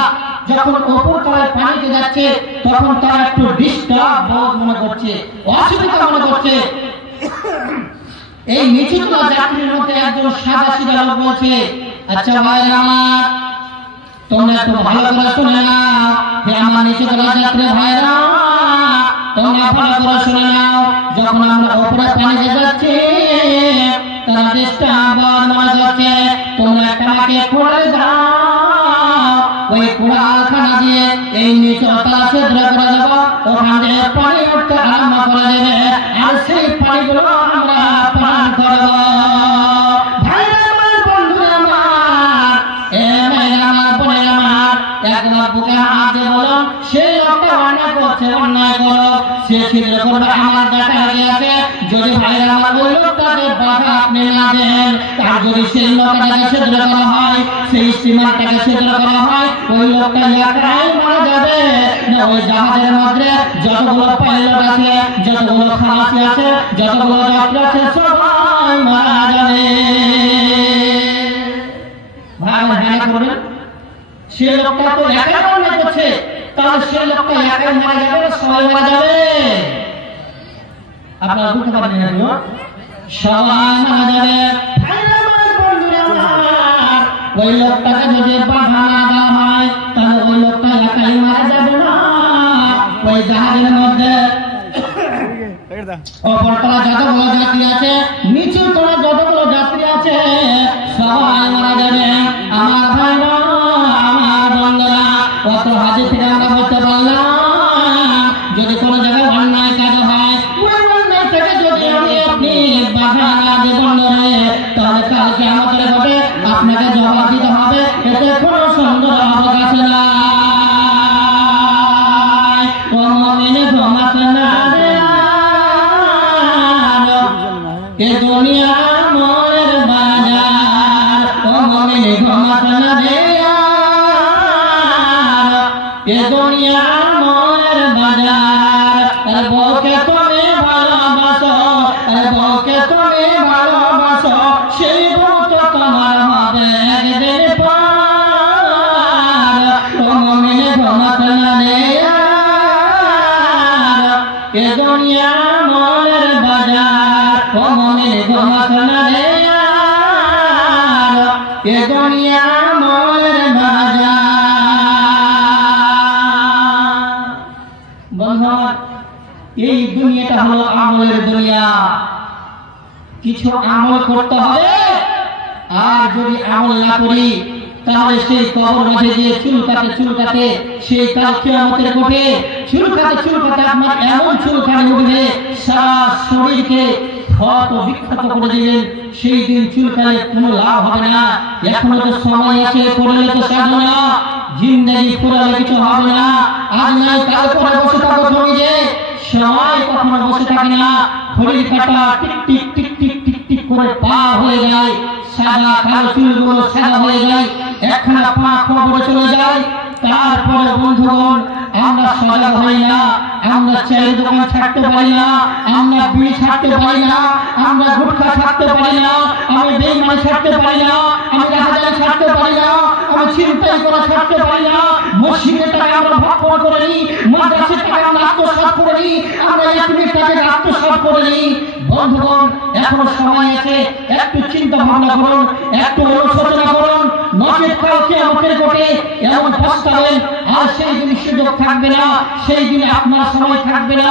যখন উপর তলায় পানিতে যাচ্ছে তখন তারা একটু ডিস্টার্ব মনে করছে, অসুবিধা মনে করছে। এই নিচে তলার যাত্রীর মধ্যে একজন সাদা সিধা লোক বলছে, আচ্ছা ভাইরা আমার, তোমরা একটু ভালো করে শুনে নাও, হে আমার নিচে তলার যাত্রী ভাইরা, তোমরা ভালো করে শুনে নাও। যখন আমরা উপরে পানিতে যাচ্ছি তারা ডিস্টার্ব মনে করছে, তোমরা একটা আমাকে করে দাও, ওই কুড়ালখানা দিয়ে এই নিচে তলা ছিদ্র করে দেব, ওখান থেকে পানি উঠতে আরম্ভ করে দেবে, আর সেই পানিগুলো আমরা পান করব। ভাইরা আমার, বন্ধুরা আমার, এ ভাইরা আমার, বোনেরা আমার, একবার বুকে হাত দিয়ে বলো, সেই লোকটা অন্যায় করছে, অন্যায় করো, সে ছিদ্র করবে আমার দেখা গিয়েছে। যদি ভাইরা আমার ওই লোকটাকে বাধা আপনি না দেন, আর যদি সেই লোকটাকে ছিদ্র করা হয়, সেই স্টিমারটাকে ছিদ্র করা হয়, ওই লোকটা একাই মারা যাবে না, ওই জাহাজের মধ্যে যতগুলো পাইলট আছে, যতগুলো খালাসি আছে, যতগুলো যাত্রী আছে, সবাই মারা যাবে। ভাই হ্যাঁ করবেন, সে লোকটা তো একাই অন্যায় করছে, তাহলে সে লোকটা একাই মারা যাবে, সবাই মারা যাবে? আপনারা বুঝতে পারবেন না, সবাই মারা যাবে। ওই লোকটাকে যদি বাধা না দেওয়া হয় তাহলে ওই লোকটা একাই মারা যাবে না, ওই জাহাজের মধ্যে অপরতলা যতগুলো যাত্রী আছে, নিচের তলা যতগুলো যাত্রী আছে, সবাই মারা যাবে। আমার ভাইরা, আমার বন্ধুরা, অত হাজির থেকে আমরা বলতে পারলাম, যদি কোনো জায়গায় অন্যায় কাজ হয়, ওই অন্যায় থেকে যদি আপনি বাধা না দেবেন তাহলে কালকে আমাদের ঘটে আপনাকে জবাব দিতে হবে, এতে কোনো সন্দেহ অবকাশ নাই। ও মুমিন ঘুমাস না রে, এ দুনিয়া মোর বাজার, ও মুমিন ঘুমাস না রে, এ দুনিয়া মোর বাজার। আর বউকে তুমি ভালোবাসো, আর বউকে তুমি ভালোবাসো, সেই বউ তো তোমার হবে একদিন পার। ও মুমিন ঘুমাস না রে, এ দুনিয়া মোর বাজার, ও মুমিন ঘুমাস না রে, এ দুনিয়া মোর বাজার। বন্ধু, এই দুনিয়াটা হলো আমলের দুনিয়া, কিছু আমল করতে হবে, আর যদি আমল না করি তাহলে সেই কবর মাঝে যে চুল কাটে সেই কাল কিয়ামতের কোঠে চুল কাটে আপনার এমন চুলকানি উঠবে সারা শরীরকে ক্ষত বিক্ষত করে দিবেন। সেই দিন চুলকালে কোনো লাভ হবে না। এখনো তো সময় আছে, করলে তো সাধনা, জিন্দেগি পুরালে কিছু হবে না। আজ নয় কাল পরে বসে থাকো তুমি যে, সময় কখনো বসে থাকে না। ঘড়ির কাঁটা tick tick tick tick tick tick করে পা হয়ে যায়, সাদা কালো চুলগুলো সাদা হয়ে যায়, একখানা পা কবরে চলে যায়। তারপরে বন্ধুগণ আমরা সজাগ হই না, আমরা চায়ের দোকান ছাড়তে পারি না, আমরা বিড়ি ছাড়তে পারি না, আমরা গুটখা ছাড়তে পারি না, আমি বেঈমানি ছাড়তে পারি না, আমি রাহাজানি ছাড়তে পারি না, আমি ছিনতাই করা ছাড়তে পারি না। মসজিদের টাকা আমরা ভাগ করে নিই, মাদ্রাসার টাকা আমরা আত্মসাৎ করে নিই, আমরা ইয়াতিমের টাকা আত্মসাৎ করে নিই। বন্ধুগণ এখনো সময় আছে, একটু চিন্তা ভাবনা করুন, একটু অনুশোচনা করুন, নচেৎ কালকে আমাদের কোটে এমন পস্তাবেন। আর সেই দিন সুযোগ থাকবে না, সেই দিনে আপনার সময় থাকবে না।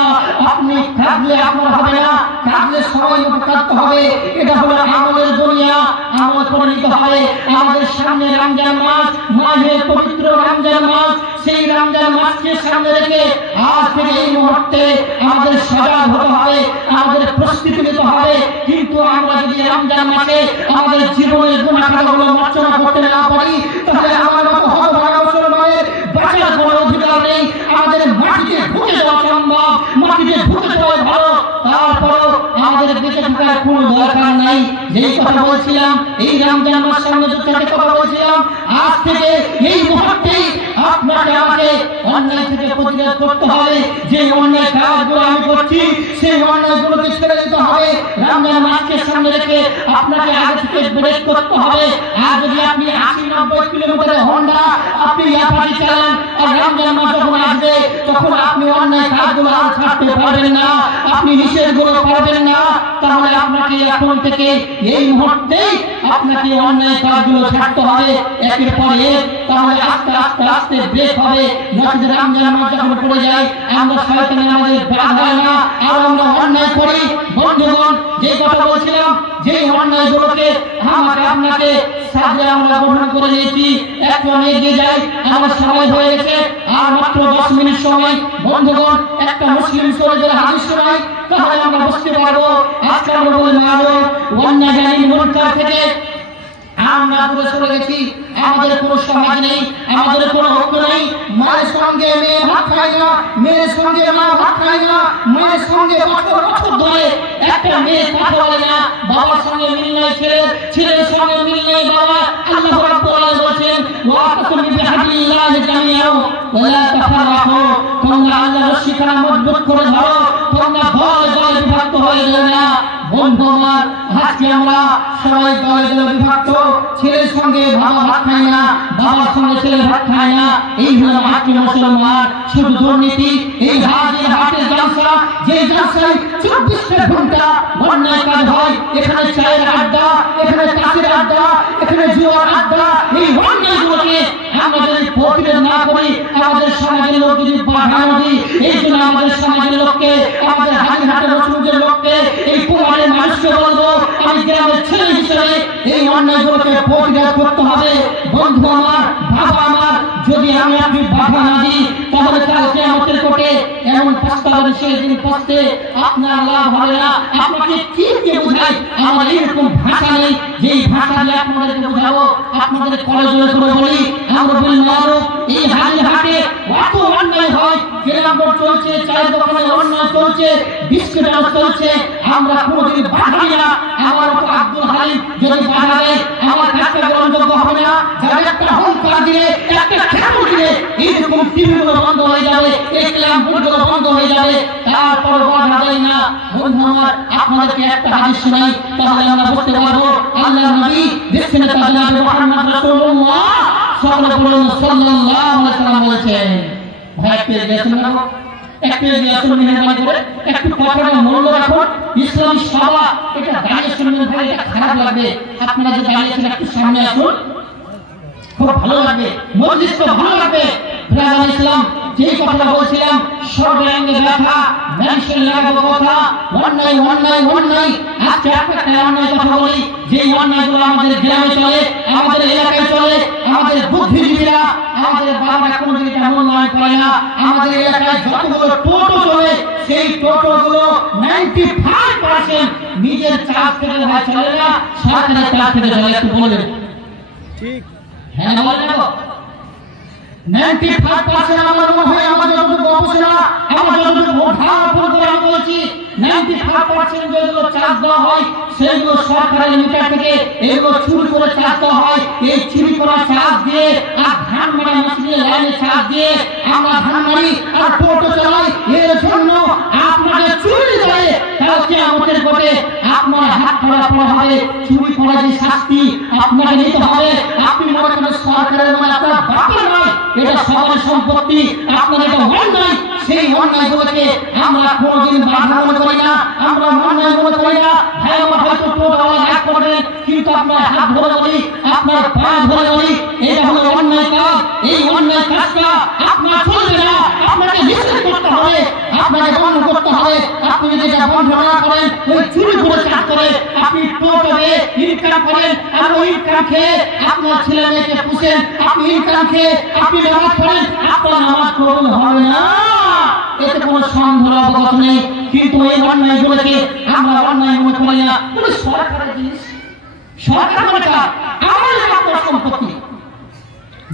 আপনি কাঁদলে আপনার হবে না, কাঁদলে সময় মতো কাঁদতে হবে। এটা হলো আমলের দুনিয়া, আমল করে নিতে হবে। আমাদের সামনে রমজান মাস, মাঝে পবিত্র রমজান মাস, সেই রমজান মাসকে সামনে রেখে আজ থেকে এই মুহূর্তে আমাদের সজাগ হতে হবে, আমাদের প্রস্তুতি নিতে হবে। কিন্তু আমরা যদি রমজান মাসে আমাদের জীবনের গুনাহগুলো মোচন করতে না পারি, তাহলে আমার মতো হতভাগা মুসলমানের বাঁচার কোনো অধিকার নেই। আমাদের মাটিতে ঢুকে যাওয়া সম্ভব, মাটিতে ঢুকে যাওয়া ভালো, তারপরও আমাদের বেঁচে থাকার কোনো দরকার নাই। যেই কথা বলছিলাম, এই রমজান মাস সামনে যে কথা বলছিলাম, আজ থেকে এই মুহূর্তেই আপনাকে আমাকে অন্যায় থেকে প্রতিরোধ করতে হবে। যে অন্যায় কাজগুলো আমি করছি, সেই অন্যায়গুলোকে ছেড়ে দিতে হবে। রমজান মাসকে সামনে রেখে আপনাকে আগে থেকে ব্রেক করতে হবে। আর যদি আপনি 80-90 কিলোমিটারের হন্ডা আপনি ইয়াপাটি চালান, আর রমজান মাস যখন আসবে তখন আপনি অন্যায় কাজগুলো আর ছাড়তে পারবেন না, আপনি নিষেধগুলো পারবেন না। তাহলে আপনাকে এখন থেকে এই মুহূর্তেই আপনাকে অন্যায় কাজগুলো ছাড়তে হবে একের পর এক। তাহলে আস্তে আস্তে আস্তে ব্রেক হবে। নচেৎ রমজান মাস যখন পড়ে যায় আমরা শয়তানের আমাদের বাধা হয় না, আর আমরা অন্যায় করি। বন্ধুগণ যে কথা বলছিলাম, যে অন্যায়গুলোকে আমাকে আপনাকে সাথে আমরা গ্রহণ করে নিয়েছি, একটু আমি এগিয়ে যাই, আমার সময় হয়ে গেছে আর মাত্র 10 মিনিট সময়। বন্ধুগণ একটা মুসলিম শরীফের হাদিস শোনাই, তাহলে আমরা বুঝতে পারবো আজকে আমরা বলি মারুফ ওয়ান নাহি আনিল মুনকার থেকে আমরা দূরে সরে গেছি। আমাদের কোনো সমাজ নেই, আমাদের কোনো হক নেই। মায়ের সঙ্গে মেয়ে ভাত খায় না, মেয়ের সঙ্গে মা ভাত খায় না, মায়ের সঙ্গে বছর ধরে একটা মেয়ে কথা বলে না, বাবার সঙ্গে মিল নাই ছেলের, ছেলের সঙ্গে মিল নাই বাবা। আল্লাহ রাব্বুল আলামিন বলেন ওয়াতাসিমু বিহাবিলিল্লাহি জামিআন ওয়া লা তাফাররাকু, তোমরা আল্লাহর শিকড় মজবুত করে ধরো, তোমরা দলে দলে বিভক্ত হয়ে যাও না। বন্ধু আমার, আজকে আমরা সবাই দলে দলে বিভক্ত, ছেলের সঙ্গে বাবা ভাত খায় না, বাবার সঙ্গে ছেলে ভাত খায় না। এই হলো আজকে মুসলমান, শুধু দুর্নীতি। এই হাটের জলসা, যে জলসায় 24 ঘন্টা অন্যায় কাজ হয়, এখানে চায়ের আড্ডা, এখানে তাসের আড্ডা, এখানে জুয়ার আড্ডা। এই অন্যায়গুলোকে আমরা যদি প্রতিরোধ না করি, আমাদের সমাজের লোক যদি বাধানো দিই, এই জন্য আমাদের সমাজের লোককে, আমাদের হাটের রসুলদের লোককে, এই কুমারের মানুষকে বলবো, আমি গ্রামের ছেলে হিসেবে এই অন্যায়গুলোকে প্রতিরোধ করতে হবে। বন্ধু আমার, বাবা আমার, যদি আমি আপনি বাধা না দিই, তাহলে কালকে আমাদের কোটে এমন প্রস্তাব সেই দিন পড়তে আপনার লাভ হবে না। আপনাকে কি দিয়ে বুঝাই, আমার এরকম ভাষা নেই যেই ভাষা দিয়ে আপনাদেরকে বুঝাবো। আপনাদের কলেজে করে বলি, আমরা বিল মারুফ, এই হাটে কত অন্যায় হয়, কেনাকাটা চলছে, চায়ের দোকানে অন্যায় চলছে, বিস্কুট চলছে, আমরা কোনোদিন বাধা দিই না। আমার মতো আব্দুল হালিম যদি বাধা দেয়, আমার কাজটা গ্রহণযোগ্য হবে না। যারা একটা হুঙ্কার দিলে, একটা খেপড় দিলে, এইরকম টিভিগুলো বন্ধ হয়ে যাবে, এই ক্লাবগুলো বন্ধ হয়ে যাবে, তারপর বাধা দেয় না। বন্ধু আমার, আপনাদেরকে একটা হাদিস শোনাই, তাহলে আমরা বুঝতে পারবো আল্লাহর নবী বিশ্বনেতা জনাবে মুহাম্মদ রাসূলুল্লাহ সাল্লাল্লাহু আলাইহি ওয়াসাল্লাম বলেছেন। ভাই পেয়ে গেছেন না? একটু আসুন মেহরবানি করে একটু কথাটা মনে রাখুন। ইসলামী সভা, এটা দাঁড়িয়ে শুনবেন ভাই, এটা খারাপ লাগবে। আপনারা যে দাঁড়িয়েছেন একটু সামনে আসুন, খুব ভালো লাগবে, মজলিসটা ভালো লাগবে। ব্রাদার ইসলাম, যে কথাটা বলছিলাম, সর্বাঙ্গে ব্যথা, মানুষের লাগাবো কথা অন্যায় অন্যায় অন্যায়। আজকে একটা অন্যায় কথা বলি, যে অন্যায়গুলো আমাদের গ্রামে চলে, আমাদের এলাকায় চলে, আমাদের বুদ্ধিজীবীরা, আমাদের বাবারা কোনো জিনিসটা মূল্যায়ন করে না। আমাদের এলাকায় যতগুলো টোটো চলে, সেই টোটোগুলো 95% নিজের চার্জ থেকে চলে না, সরকারের চার্জ থেকে চলে। একটু বলবেন ঠিক? হ্যাঁ বলেন না? 95% আমার মনে হয় আমাদের যতটুকু অবসরা, আমরা যতটুকু ভোটার করে আমি বলছি 95% যেগুলো চার্জ দেওয়া হয় সেগুলো সরকারের মিটার থেকে এগুলো চুরি করে চার্জ দেওয়া হয়। এই চুরি করা চার্জ দিয়ে আর ধান মারা মেশিনের লাইনে চার্জ দিয়ে আমরা ধান মারি আর টোটো চালাই। এর জন্য আপনাকে চুরি করে কালকে আমাদের কোটে আপনার হাত ধরা পড়া হবে। চুরি করা যে শাস্তি আপনাকে নিতে হবে। আপনি মনে করেন সরকারের মানে আপনার বাপের নয়, এটা সবার সম্পত্তি, আপনার এটা অন্যায়। সেই অন্যায়গুলোকে আমরা কোনোদিন বাধা মনে করি না, আমরা অন্যায় মনে করি না। হ্যাঁ আমার হয়তো টোটোওয়ালা রাগ করবেন, কিন্তু আপনার হাত ধরে বলি, আপনার পা ধরে বলি, এটা হলো অন্যায় কাজ। এই অন্যায় কাজটা আপনার চলবে না, আপনাকে নিষেধ করতে হবে, আপনাকে বন্ধ করতে হবে। আপনি যদি এটা বন্ধ না করেন, ওই চুরি করে চাষ করে আপনি টোটোতে ইনকাম করেন, আর ওই ইনকাম খেয়ে আপনার ছেলে মেয়েকে পুষেন, আপনি ইনকাম খেয়ে আপনি নামাজ পড়েন, আপনার নামাজ কবুল হবে না, এতে কোনো সন্দেহ অবগত নেই। কিন্তু এই অন্যায়গুলোকে আমরা অন্যায় মনে করি না। কোনো সরকারের জিনিস, সরকার মানে আমাদের আপনার সম্পত্তি।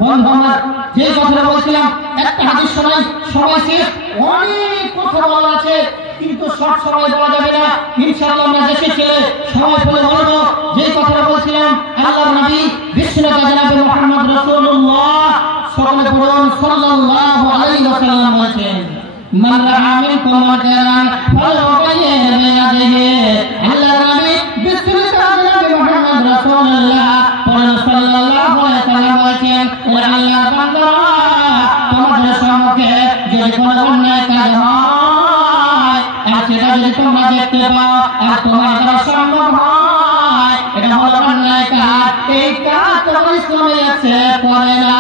বন্ধু আমার যে কথা বলছিলাম, একটা হাদিস শোনাই, সময় শেষ, অনেক কথা বলা আছে কিন্তু সব সময় বলা যাবে না। ইনশাআল্লাহ আমরা দেশে ছেলে সময় পেলে বলবো। যে কথা বলছিলাম, আল্লাহর নবী বিশ্বনবী জনাবে মুহাম্মদ রাসূলুল্লাহ সাল্লাল্লাহু আলাইহি ওয়াসাল্লাম বলেছেন, মান রাআ মিনকুম মুনকারান ফালইয়ুগাইয়িরহু বিয়াদিহি। আল্লাহর নবী বিশ্বনবী জনাবে মুহাম্মদ রাসূলুল্লাহ সাল্লাল্লাহু আলাইহি ওয়াসাল্লাম বলেছেন, ও আল্লাহর বান্দারা, তোমাদের সম্মুখে যদি কোনো অন্যায় কাজ হয় আর সেটা যদি তোমরা দেখতে পাও আর তোমাদের সম্ভব হয়, এটা হলো অন্যায় কাজ, এই কাজ তোমার ইসলামে অ্যাকসেপ্ট করে না।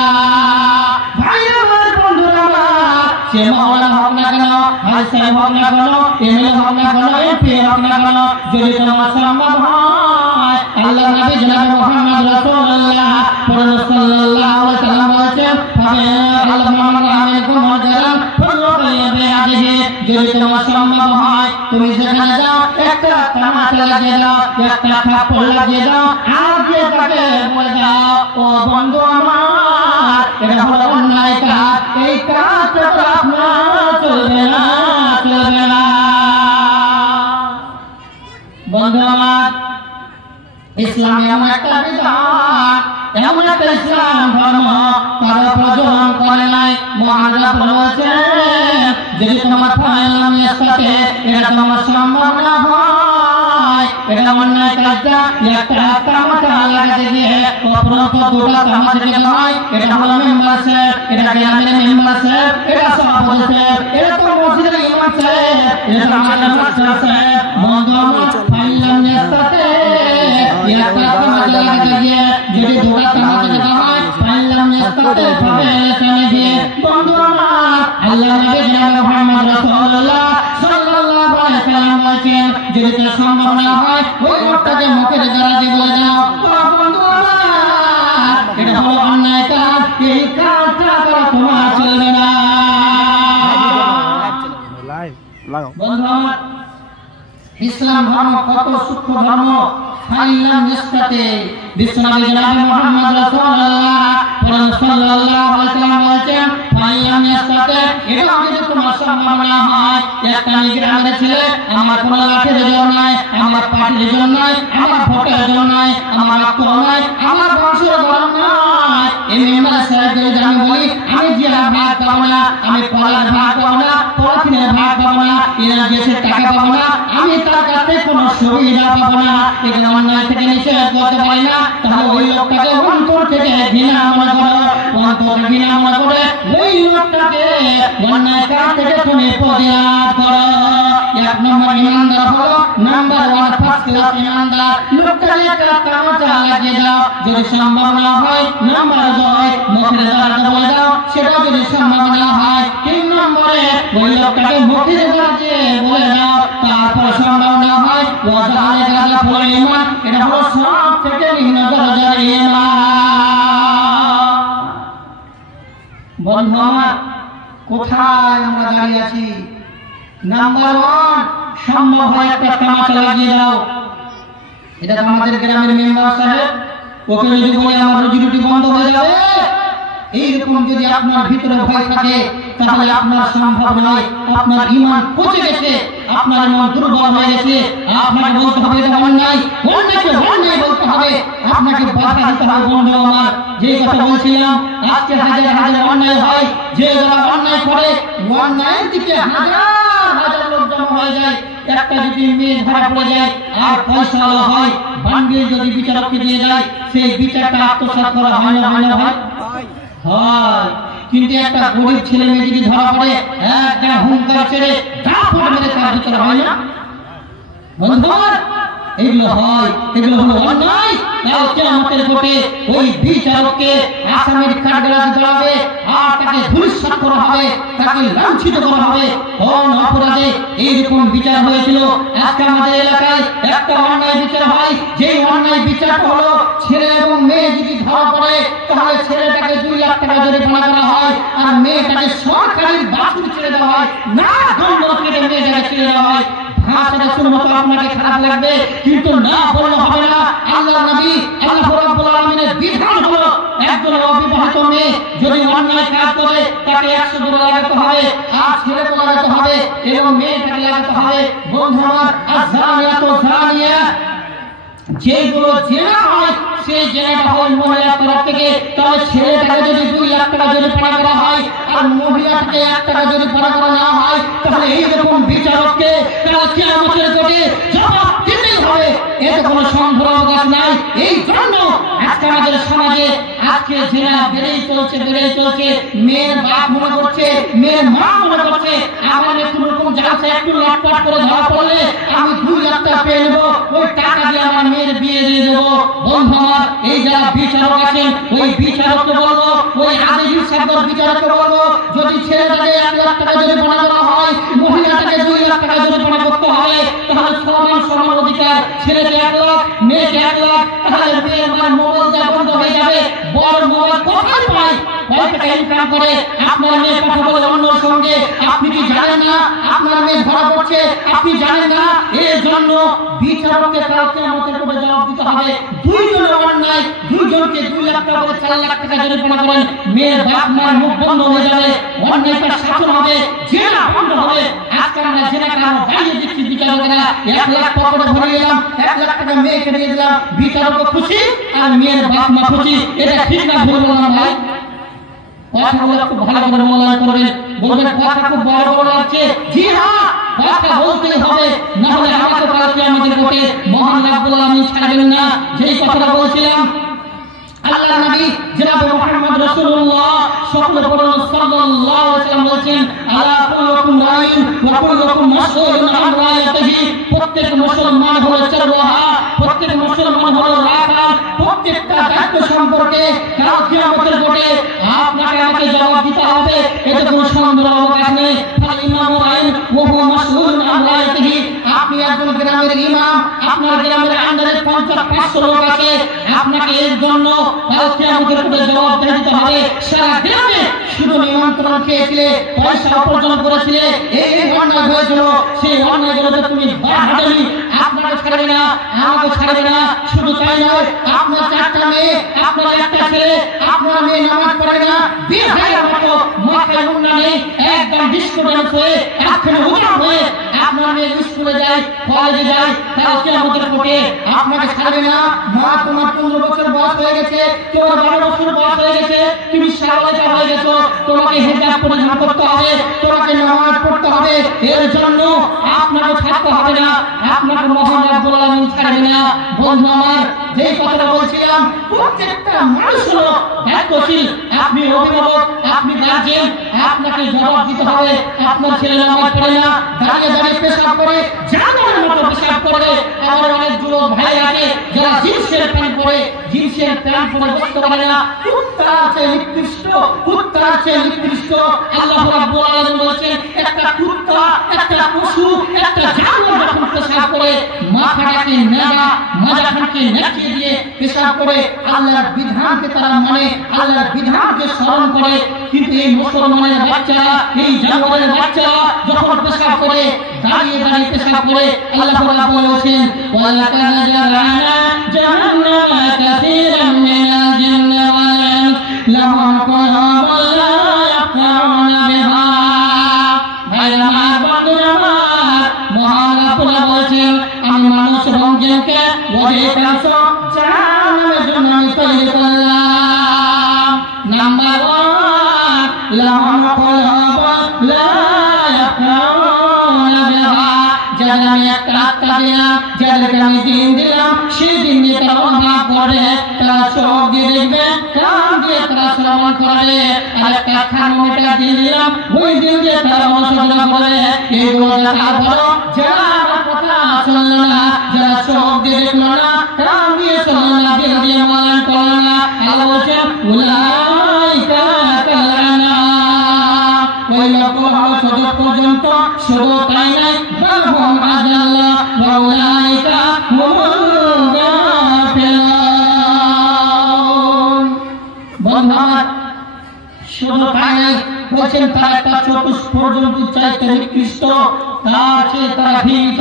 সে মাওলানা হোক না কেন, ভাই সাহেব হোক না কেন, এমএলএ হোক না কেন, এমপি হোক না কেন, যদি তোমার সম্ভব হয়, আল্লাহর নবী জনাবে মুহাম্মদ রাসূলুল্লাহ সাল্লাল্লাহু আলাইহি ওয়াসাল্লাম বলেছেন, আল্লাহুম্মা আমিনকুম মুনকারান ফালইয়ুগাইয়িরহু বিয়াদিহি। যদি তোমার সম্ভব হয়, তুমি যেখানে যাও একটা তামাশা লাগিয়ে দাও, একটা থাপ্পড় লাগিয়ে দাও, আর যে তাকে বলে দাও, ও বন্ধু আমার, এটা হলো অন্যায় কাজ, এই কাজ আপনার চলবে না, চলবে না। বন্ধু আমার, ইসলাম এমন একটা বিধান, এমন একটা ইসলাম ধর্ম কারো প্রয়োজন করে নাই। মহারাজ বলেছেন, যদি তোমার ফাইলাম সাথে এটা তোমার সম্ভব না হয়, এটা অন্যায় কাজটা একটা তামাশা লাগাতে গিয়ে অপরত দুটো তামাশা দিতে হয়। এটা হলো মেম্বার সাহেব, এটা গ্রামের মেম্বার সাহেব, এটা সভাপতি সাহেব, এটা তো মসজিদের ইমাম সাহেব, এটা মাদ্রাসা সাহেব। বন্ধু আমার, ফাইলাম সাথে একটা তামাশা লাগাতে গিয়ে যদি দুটো তামাশা দিতে হয়, ফাইলাম সাথে ফাইলাম দিয়ে। বন্ধু আমার, আল্লাহ নবী জনাবে মুহাম্মদ রাসূলুল্লাহ সাল্লাল্লাহু আলাইহি ওয়াসাল্লাম বলেছেন, যদি তোর সম্ভব না হয়, ওই লোকটাকে মুখে দাঁড়াতে বলে দাও, বন্ধু আমার, এটা হলো অন্যায় কাজ, এই কাজটা করা তোমার চলবে না। বন্ধু আমার, ইসলাম ধর্ম কত সূক্ষ্ম ধর্ম। ফাইলাম নিস্তাতে বিশ্বনবী জনাবে মুহাম্মদ রাসূলুল্লাহ সাল্লাল্লাহু আলাইহি ওয়াসাল্লাম বলেছেন, ফাইলাম নিস্তাতে, এটা যদি তোমার সম্ভব না হয়, একটা গ্রামের ছেলে, আমার কোনো লাঠির জন্য নাই, আমার পার্টির জন্য নাই, আমার ভোটের জন্য নাই, আমার রক্ত নাই, আমার বংশের গরম নাই, এই মেম্বার সাহেব যদি আমি বলি আমি জিরা ভাগ পাবো না, আমি কলার ভাগ পাবো না, পলিথিনের ভাগ পাবো না, এরা দেশের টাকা পাবো না, আমি তার কাছে কোনো সুবিধা পাবো না, এগুলো অন্যায় থেকে নিষেধ করতে পারি না। তাহলে ওই লোকটাকে অন্তর থেকে ঘৃণা মনে করো, অন্তর ঘৃণা মনে করে ওই লোকটাকে অন্যায় কাজ থেকে তুমি প্রতিরোধ করো। এক নম্বর ইমানদার হলো, নাম্বার 1 ফার্স্ট ক্লাস ইমানদার। লোকটাকে একটা তামাশা লাগিয়ে দাও, যদি সম্ভব না হয়, নাম্বার 2 মুখের দ্বারা বলে দাও, সেটা যদি সম্ভব না হয়, 3 নম্বরে ওই লোকটাকে মুখের দ্বারা বলে ওয়া যালিকা ফুল ঈমান, এটা হলো সব থেকে নিম্ন দরজার ঈমান। বন্ধু আমার, কোথায় আমরা দাঁড়িয়ে আছি? নাম্বার 1, সম্ভব হয় একটা তামাশা লাগিয়ে দাও। এটা তো আমাদের গ্রামের মেম্বার সাহেব, ওকে যদি বলে আমার রুজি রুটি বন্ধ হয়ে যাবে, এইরকম যদি আপনার ভিতরে ভয় থাকে তাহলে আপনার সম্ভব নয়। আপনার ঈমান পচে গেছে, আপনার মন দুর্বল হয়ে গেছে। আপনাকে বলতে হবে এটা অন্যায়, অন্যায়কে অন্যায় বলতে হবে, আপনাকে বাধা দিতে হবে। বন্ধু আমার, যে কথা বলছিলাম, আজকে হাজার হাজার অন্যায় হয়, যে যারা অন্যায় করে অন্যায়ের দিকে হাজার হাজার লোক জমা হয়ে যায়। একটা যদি মেয়ে ধরা পড়ে যায় আর পয়সাওয়ালা হয়, বান্ডিল যদি বিচারককে দিয়ে যায়, সেই বিচারটা আত্মসাৎ করা হয় না, হয় না ভাই? হয়। কিন্তু একটা গরিব ছেলে মেয়ে যদি ধরা পড়ে, একটা হুঙ্কার ছেড়ে দাপট মেরে তার বিচার হয় না। বন্ধু, এগুলো হয়, এগুলো হলো অন্যায়। কাল কিয়ামতের কোটে ওই বিচারককে আসামির কাঠগড়ায় দাঁড়াবে আর তাকে ধূলিসাৎ করা হবে, তাকে লাঞ্ছিত করা হবে। কোন অপরাধে এইরকম বিচার হয়েছিল? আজকে আমাদের এলাকায় একটা অন্যায় বিচার হয়, যে অন্যায় বিচারটা হলো ছেলে এবং মেয়ে যদি ধরা পড়ে তাহলে ছেলেটাকে 2 লাখ টাকা জরিমানা করা হয় আর মেয়েটাকে সরকারি বাছুর ছেড়ে দেওয়া হয়, না দণ্ড কেটে মেয়েটাকে ছেড়ে দেওয়া হয়। ভাষাটা শুনে মতো আপনাকে খারাপ লাগবে, কিন্তু না বললে হবে না। আল্লাহর নবী, আল্লাহ রাব্বুল আলামিনের বিধান হলো একজন অবিবাহিত মেয়ে যদি অন্যায় কাজ করে তাকে 100 জোড়া লাগাতে হবে, আর ছেলেকে লাগাতে হবে এবং মেয়েটাকে লাগাতে হবে। বন্ধু আমার, আয-যানিয়াতু যানিয়া, যেগুলো জেনা হয় সেই জেনাটা হয় মহিলার তরফ থেকে, তবে ছেলেটাকে যদি 2 লাখ টাকা জরিমানা করা হয় আর মহিলাটাকে 1 টাকা জরিমানা করা না হয়, তাহলে এইরকম বিচারককে কাল কিয়ামতের কোটে জবাব দিতেই হবে। এতে কোনো সন্দেহের অবকাশ নাই। এই জন্য আজকে আমাদের সমাজে আজকে জেনা বেড়েই চলছে, বেড়েই চলছে। মেয়ের বাপ মনে করছে, মেয়ের মা মনে করছে, আমার একটু রকম যাচ্ছে, একটু লটপট করে ধরা পড়লে আমি 2 লাখ টাকা পেয়ে নেবো, ওই টাকা দিয়ে আমার মেয়ের বিয়ে দিয়ে দেবো। বন্ধু আমার, এই যারা বিচারক আছেন, ওই বিচারককে বলবো, ওই আদেশ সাহেবের বিচারককে বলবো, যদি ছেলেটাকে 1 লাখ টাকা জরিমানা করা হয়, মহিলাটাকে 2 লাখ টাকা জরিমানা করতে হবে, তাহলে সমান সমান অধিকার। ছেলেকে 1 লাখ, মেয়েকে 1 লাখ, তাহলে মেয়ের মা মোবাইল দেওয়া বন্ধ হয়ে যাবে। বড় মোবাইল কোথায় পায়? কয় টাকা ইনকাম করে? আপনার মেয়ে কথা বলে অন্যর সঙ্গে। আপনি কি জানেন না আপনার মেয়ে ধরা পড়ছে? আপনি জানেন না? এর জন্য বিচারককে কাল কিয়ামতের কোটে জবাব দিতে হবে। 2 জনের অন্যায়, 2 জনকে 2 লাখ টাকা করে 4 লাখ টাকা জরিমানা করেন, মেয়ের বাপ মার মুখ বন্ধ হয়ে যাবে, অন্যায়টা শাসন হবে, জেনা বন্ধ হবে। আজকে আমরা জেনা কারণ বাইরে দিচ্ছি বিচারকেরা, 1 লাখ পকেটে ভরে দিলাম, 1 লাখ টাকা মেয়েকে দিয়ে দিলাম, বিচারক খুশি আর মেয়ের বাপ মা খুশি। এটা ঠিক না, ভুল বললাম ভাই? কথাগুলো খুব ভালো করে মূল্যায়ন করবেন। বলবেন কথা খুব বড় বড় লাগছে, জি হ্যাঁ, কথা বলতেই হবে, না হলে আমাকে কাল কিয়ামতের কোটে মহান রাব্বুল আলামিন ছাড়বেন না। যেই কথাটা বলছিলাম, আল্লাহর নবী জনাব মুহাম্মদ রাসূলুল্লাহ সাল্লাল্লাহু আলাইহি ওয়াসাল্লাম বলেছেন, আলা কুল্লুকুম রাইন ওয়া কুল্লুকুম মাসউলুন আন রাইয়াতিহি। প্রত্যেক মুসলমান হলো চরওয়াহা, প্রত্যেক মুসলমান হলো রাখাল। প্রত্যেকটা দায়িত্ব সম্পর্কে কাল কিয়ামতের কোটে আপনাকে আমাকে জবাব দিতে হবে, এতে কোনো সন্দেহের অবকাশ নেই। ফাল ইমামু রাইন ওয়া হুয়া মাসউলুন আন রাইয়াতিহি। আপনি একজন গ্রামের ইমাম, আপনার গ্রামের আন্ডারে 50-500 লোক আছে, আপনাকে এর জন্য কাল কিয়ামতের কোটে জবাব দিতে হবে। সারা গ্রামে শুধু নিমন্ত্রণ খেয়েছিলে, পয়সা উপার্জন করেছিলে, এই অন্যায় হয়েছিল, সেই অন্যায়গুলোতে তুমি বাধা, আপনাকে ছাড়বে না, আমাকে ছাড়বে না। শুধু তাই নয়, আপনার 4টা মেয়ে, আপনার 1টা ছেলে, আপনার মেয়ে নামাজ পড়ে না, বিহারের মতো মাথায় মুন্ডা নেই, একদম ডিস্কো ডান্স হয়ে, একখানে উদার হয়ে আপনার মেয়ে স্কুলে যায়, কলেজে যায়, কাল কিয়ামতের কোটে আপনাকে ছাড়বে না। মা, তোমার 15 বছর বয়স হয়ে গেছে, তোমার 12 বছর বয়স হয়ে গেছে, তুমি সাবালক হয়ে গেছো, তোমাকে হিজাব পরিধান করতে হবে, তোমাকে নামাজ পড়তে হবে। এর জন্য আপনাকে ছাড়তে হবে না, আপনাকে মহান রাব্বুল আলামিন ছাড়বে না। বন্ধু আমার, যেই কথাটা বলছিলাম, প্রত্যেকটা মানুষ হলো দায়িত্বশীল। আপনি অভিভাবক, আপনি গার্জিয়ান, আপনাকে জবাব দিতে হবে। আপনার ছেলে নামাজ পড়ে না, দাঁড়িয়ে দাঁড়িয়ে পেশাব করে, জানোয়ারের মতো পেশাব করে। আমার অনেক যুবক ভাই আছে যারা জিন্সের প্যান্ট পরে, জিন্সের প্যান্ট পরে বসতে পারে না, কুত্তার চেয়ে নিকৃষ্ট, কুত্তার চেয়ে নিকৃষ্ট। আল্লাহ রাব্বুল আলামিন বলেছেন, একটা কুত্তা, একটা পশু, একটা জানোয়ার যখন পেশাব করে, মাথা নাগা মাজাখানকে নাচিয়ে দিয়ে পেশাব করে আল্লাহর বিধানকে তারা মানে আল্লাহর বিধানকে স্মরণ করে কিন্তু এই মুসলমানের বাচ্চারা এই জানোয়ারের বাচ্চারা যখন পেশাব করে দাঁড়িয়ে দাঁড়িয়ে পেশাব করে আল্লাহ রাব্বুল বলেছেন ওয়ালাকাদ জারানা জাহান্নামা কাসীরাম মিনাল জিন্নি ওয়াল ইনস লাহুম কুলুবুন লা ইয়াফকাহুনা বিহা ভাইরা আমার বন্ধুরা আমার মহান রাব্বুল বলেছেন আমি মানুষ এবং জিনকে ওয়াজিফাংশ জাহান্নামের জন্য আমি তৈরি করলাম নাম্বার 1 লাহুম কুলুবুন লা ইয়াফকাহুনা বিহা যাদের আমি একটা আত্মা দিলাম যাদেরকে আমি দিন দিলাম সেই দিন দিয়ে তারা অনুভব করে তারা চোখ দিয়ে দেখবে কান দিয়ে তারা শ্রবণ করবে আর একটা থার্মোমিটার দিয়ে দিলাম ওই দিন দিয়ে তারা অনুশোচনা করবে এইগুলো দেখার পরও যারা আমার কথা শুনলো না যারা চোখ দিয়ে দেখলো না কান দিয়ে শুনলো না দিল দিয়ে মূল্যায়ন করলো না আল্লাহ বলছেন উলাইকা কাল্লানাম ওই লোকগুলো হলো সদর পর্যন্ত শুধু তাই নাই বালহুম আযাল্লা ওয়া উলাইকা হুমুল গাফিলুন বন্ধুরা শুধু তাই নাই বলছেন তারা একটা চতুষ্পর্যন্ত চাইতে নিকৃষ্ট তার চেয়ে তারা ভীত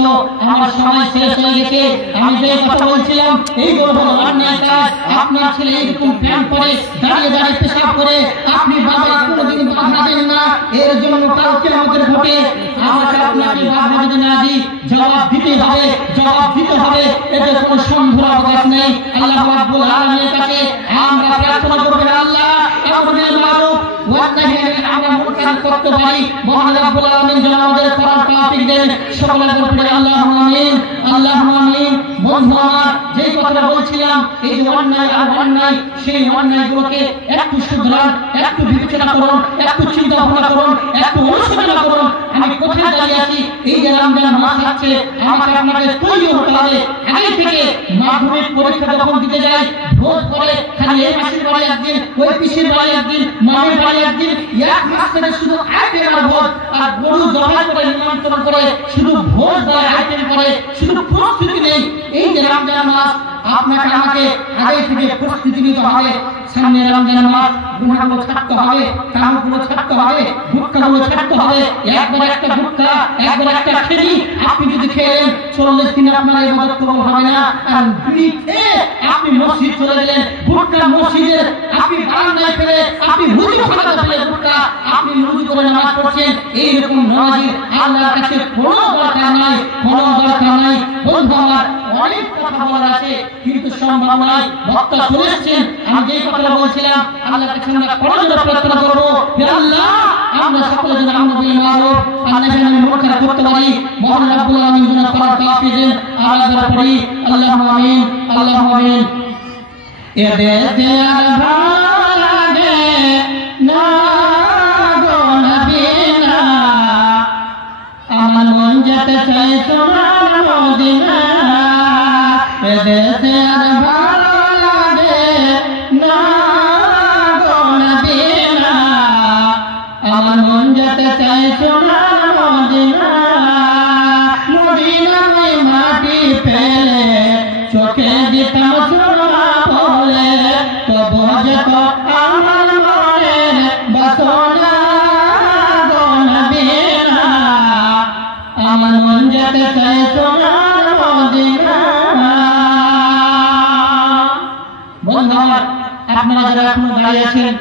আমার সময় শেষ হয়ে গেছে আমি যে কথা বলছিলাম এইগুলো হলো অন্যায় কাজ আপনার ছেলে এইরকম প্যান্ট পরে দাঁড়িয়ে দাঁড়িয়ে পেশাব করে আপনি বাবা কোনোদিন বাধা দেন না এর জন্য কালকে আমাদের ঘটে আমাকে আপনাকে বাধা যদি না দিই জবাব দিতে হবে জবাব দিতে হবে এতে কোনো সন্দেহের অবকাশ নেই আল্লাহ রাব্বুল আলামিনের কাছে আমরা প্রার্থনা করব আল্লাহ আমাদের মারুফ ওয়া নাহয়ি আনিল মুনকার করতে পারি মহান রাব্বুল আলামিন যেন আমাদের করার তৌফিক দেন সকলের উপরে আল্লাহুম্মা আমিন আল্লাহুম্মা আমিন বন্ধু আমার যেই কথা বলছিলাম এই যে অন্যায় আর অন্যায় সেই অন্যায়গুলোকে একটু শুধরান একটু বিবেচনা করুন একটু চিন্তা ভাবনা করুন একটু অনুশোচনা করুন আমি কোথায় দাঁড়িয়ে আছি এই যে রমজান মাস আছে আমাকে আপনাদের তৈরি হতে হবে আগে থেকে মাধ্যমিক পরীক্ষা যখন দিতে যাই ভোট করে খালি এই মাসের বাড়ি একদিন ওই পিসির বাড়ি একদিন মামের বাড়ি একদিন এক মাস থেকে শুধু আইটেম আর ভোট আর গরু জবাই করে নিমন্ত্রণ করে শুধু ভোট দেয় আইটেম করে শুধু প্রস্তুতি নেই এই যে রমজান মাস আপনাকে আমাকে আগে থেকে প্রস্তুতি নিতে হবে সামনে রমজান মাস গুনাহগুলো ছাড়তে হবে কামগুলো ছাড়তে হবে গুটখাগুলো ছাড়তে হবে একবার একটা গুটখা একবার একটা খেলি আপনি যদি খেলেন 40 দিন আপনার ইবাদত কবুল হবে না আর বিড়ি খেয়ে আপনি মসজিদ চলে গেলেন গুটখা মসজিদে আপনি বারান্দায় ফেলে আপনি রুজু খানা ফেলে গুটখা আপনি রুজু করে নামাজ পড়ছেন এই রকম নামাজি আল্লাহর কাছে কোনো দরকার নাই বন্ধু আমার অনেক কথা বলার আছে কিন্তু সম্ভব নয় বক্তা চলে এসেছেন আমি যে কথা বলছিলাম আল্লাহর কাছে আমরা করজোড়ে প্রার্থনা করব হে আল্লাহ আমরা সকলে যেন আমল বিল মারুফ আর নাহি আনিল মুনকার করতে পারি মহান রাব্বুল আলামিন যেন করার তৌফিক দেন আমরা পড়ি আল্লাহুম্মা আমিন আল্লাহুম্মা আমিন এ দেশে আর ভালো লাগে না গো নবী না আমার মন যেতে চায় সোনার মদিনা এ দেশে আর ভালো লাগে না গো নবী না আমার মন যেতে চায় সোনার মদিনা মদিনায় মাটি পেলে চোখে দিতাম সোনা বলে তবু যেত আমার মনের বাসনা গো নবী না আমার মন যেতে চায় সোনার মদিনা বন্ধুরা আপনারা যারা এখনো দাঁড়িয়ে আছেন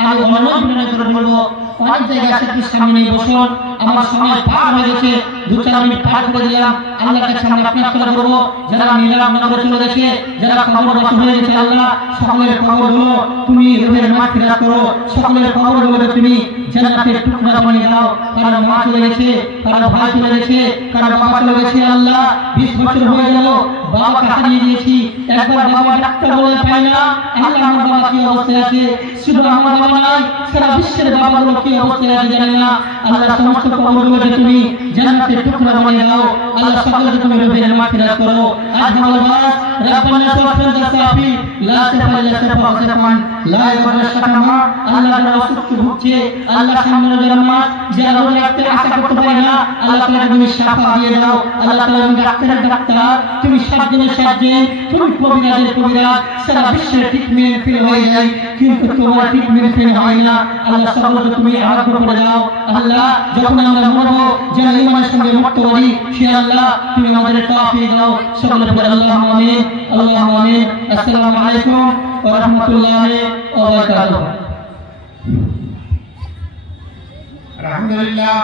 আমি অনুরোধ করে বলবো অনেক জায়গায় আছে সামনে বসুন আমার সময় পার হয়ে গেছে 2-4 মিনিট পার করে দিলাম আল্লাহর কাছে আমরা প্রার্থনা করব যারা নিরামনগর চলে গেছে যারা কবরবাসী হয়ে গেছে আল্লাহ সকলের কবরগুলো তুমি রুহের মাগফিরাত করো সকলের কবরগুলো তুমি জান্নাতের টুকরা বানিয়ে দাও কারো মা চলে গেছে কারো ভাই চলে গেছে কারো বাবা চলে গেছে আল্লাহ 20 বছর হয়ে গেল বাবাকে হারিয়ে দিয়েছি একবার বাবা ডাক্তার বলে পায় না আল্লাহ আমার বাবা কি অবস্থায় আছে শুধু আমার বাবা নয় সারা বিশ্বের বাবাগুলো কি অবস্থায় আছে জানেন না আল্লাহ সমস্ত কবরগুলোকে তুমি জান্নাতের টুকরা বানিয়ে দাও আল্লাহ সকলকে তুমি রবের মাগফিরাত করো আজ বলবাস রব্বানা সুবহানাকা সাফি লা সাফা ইল্লা সাফা ওয়াসফান লা ইয়াকুনা শাকামা আল্লাহ যারা অসুস্থ ভুগছে আল্লাহ সামনে জান্নাত যারা রোগ রাখতে আশা করতে পারে না আল্লাহ তাআলা তুমি শাফা দিয়ে দাও আল্লাহ তাআলা তুমি ডাক্তারের ডাক্তার তুমি সার্জনের সার্জন তুমি কবিরাজের কবিরাজ সারা বিশ্বের ট্রিটমেন্ট ফেল হয়ে যায় কিন্তু তোমার ট্রিটমেন্ট ফেল হয় না আল্লাহ সকলকে তুমি আরোগ্য করে দাও আল্লাহ যখন আমরা মরব যেন ঈমানের সঙ্গে মরতে পারি সে আল্লাহ তুমি আমাদের তৌফিক দাও সকলে বলে আল্লাহুম্মা আমিন আল্লাহুম্মা আমিন আসসালামু আলাইকুম ওয়া রাহমাতুল্লাহি ওয়া বারাকাতুহু আলহামদুলিল্লাহ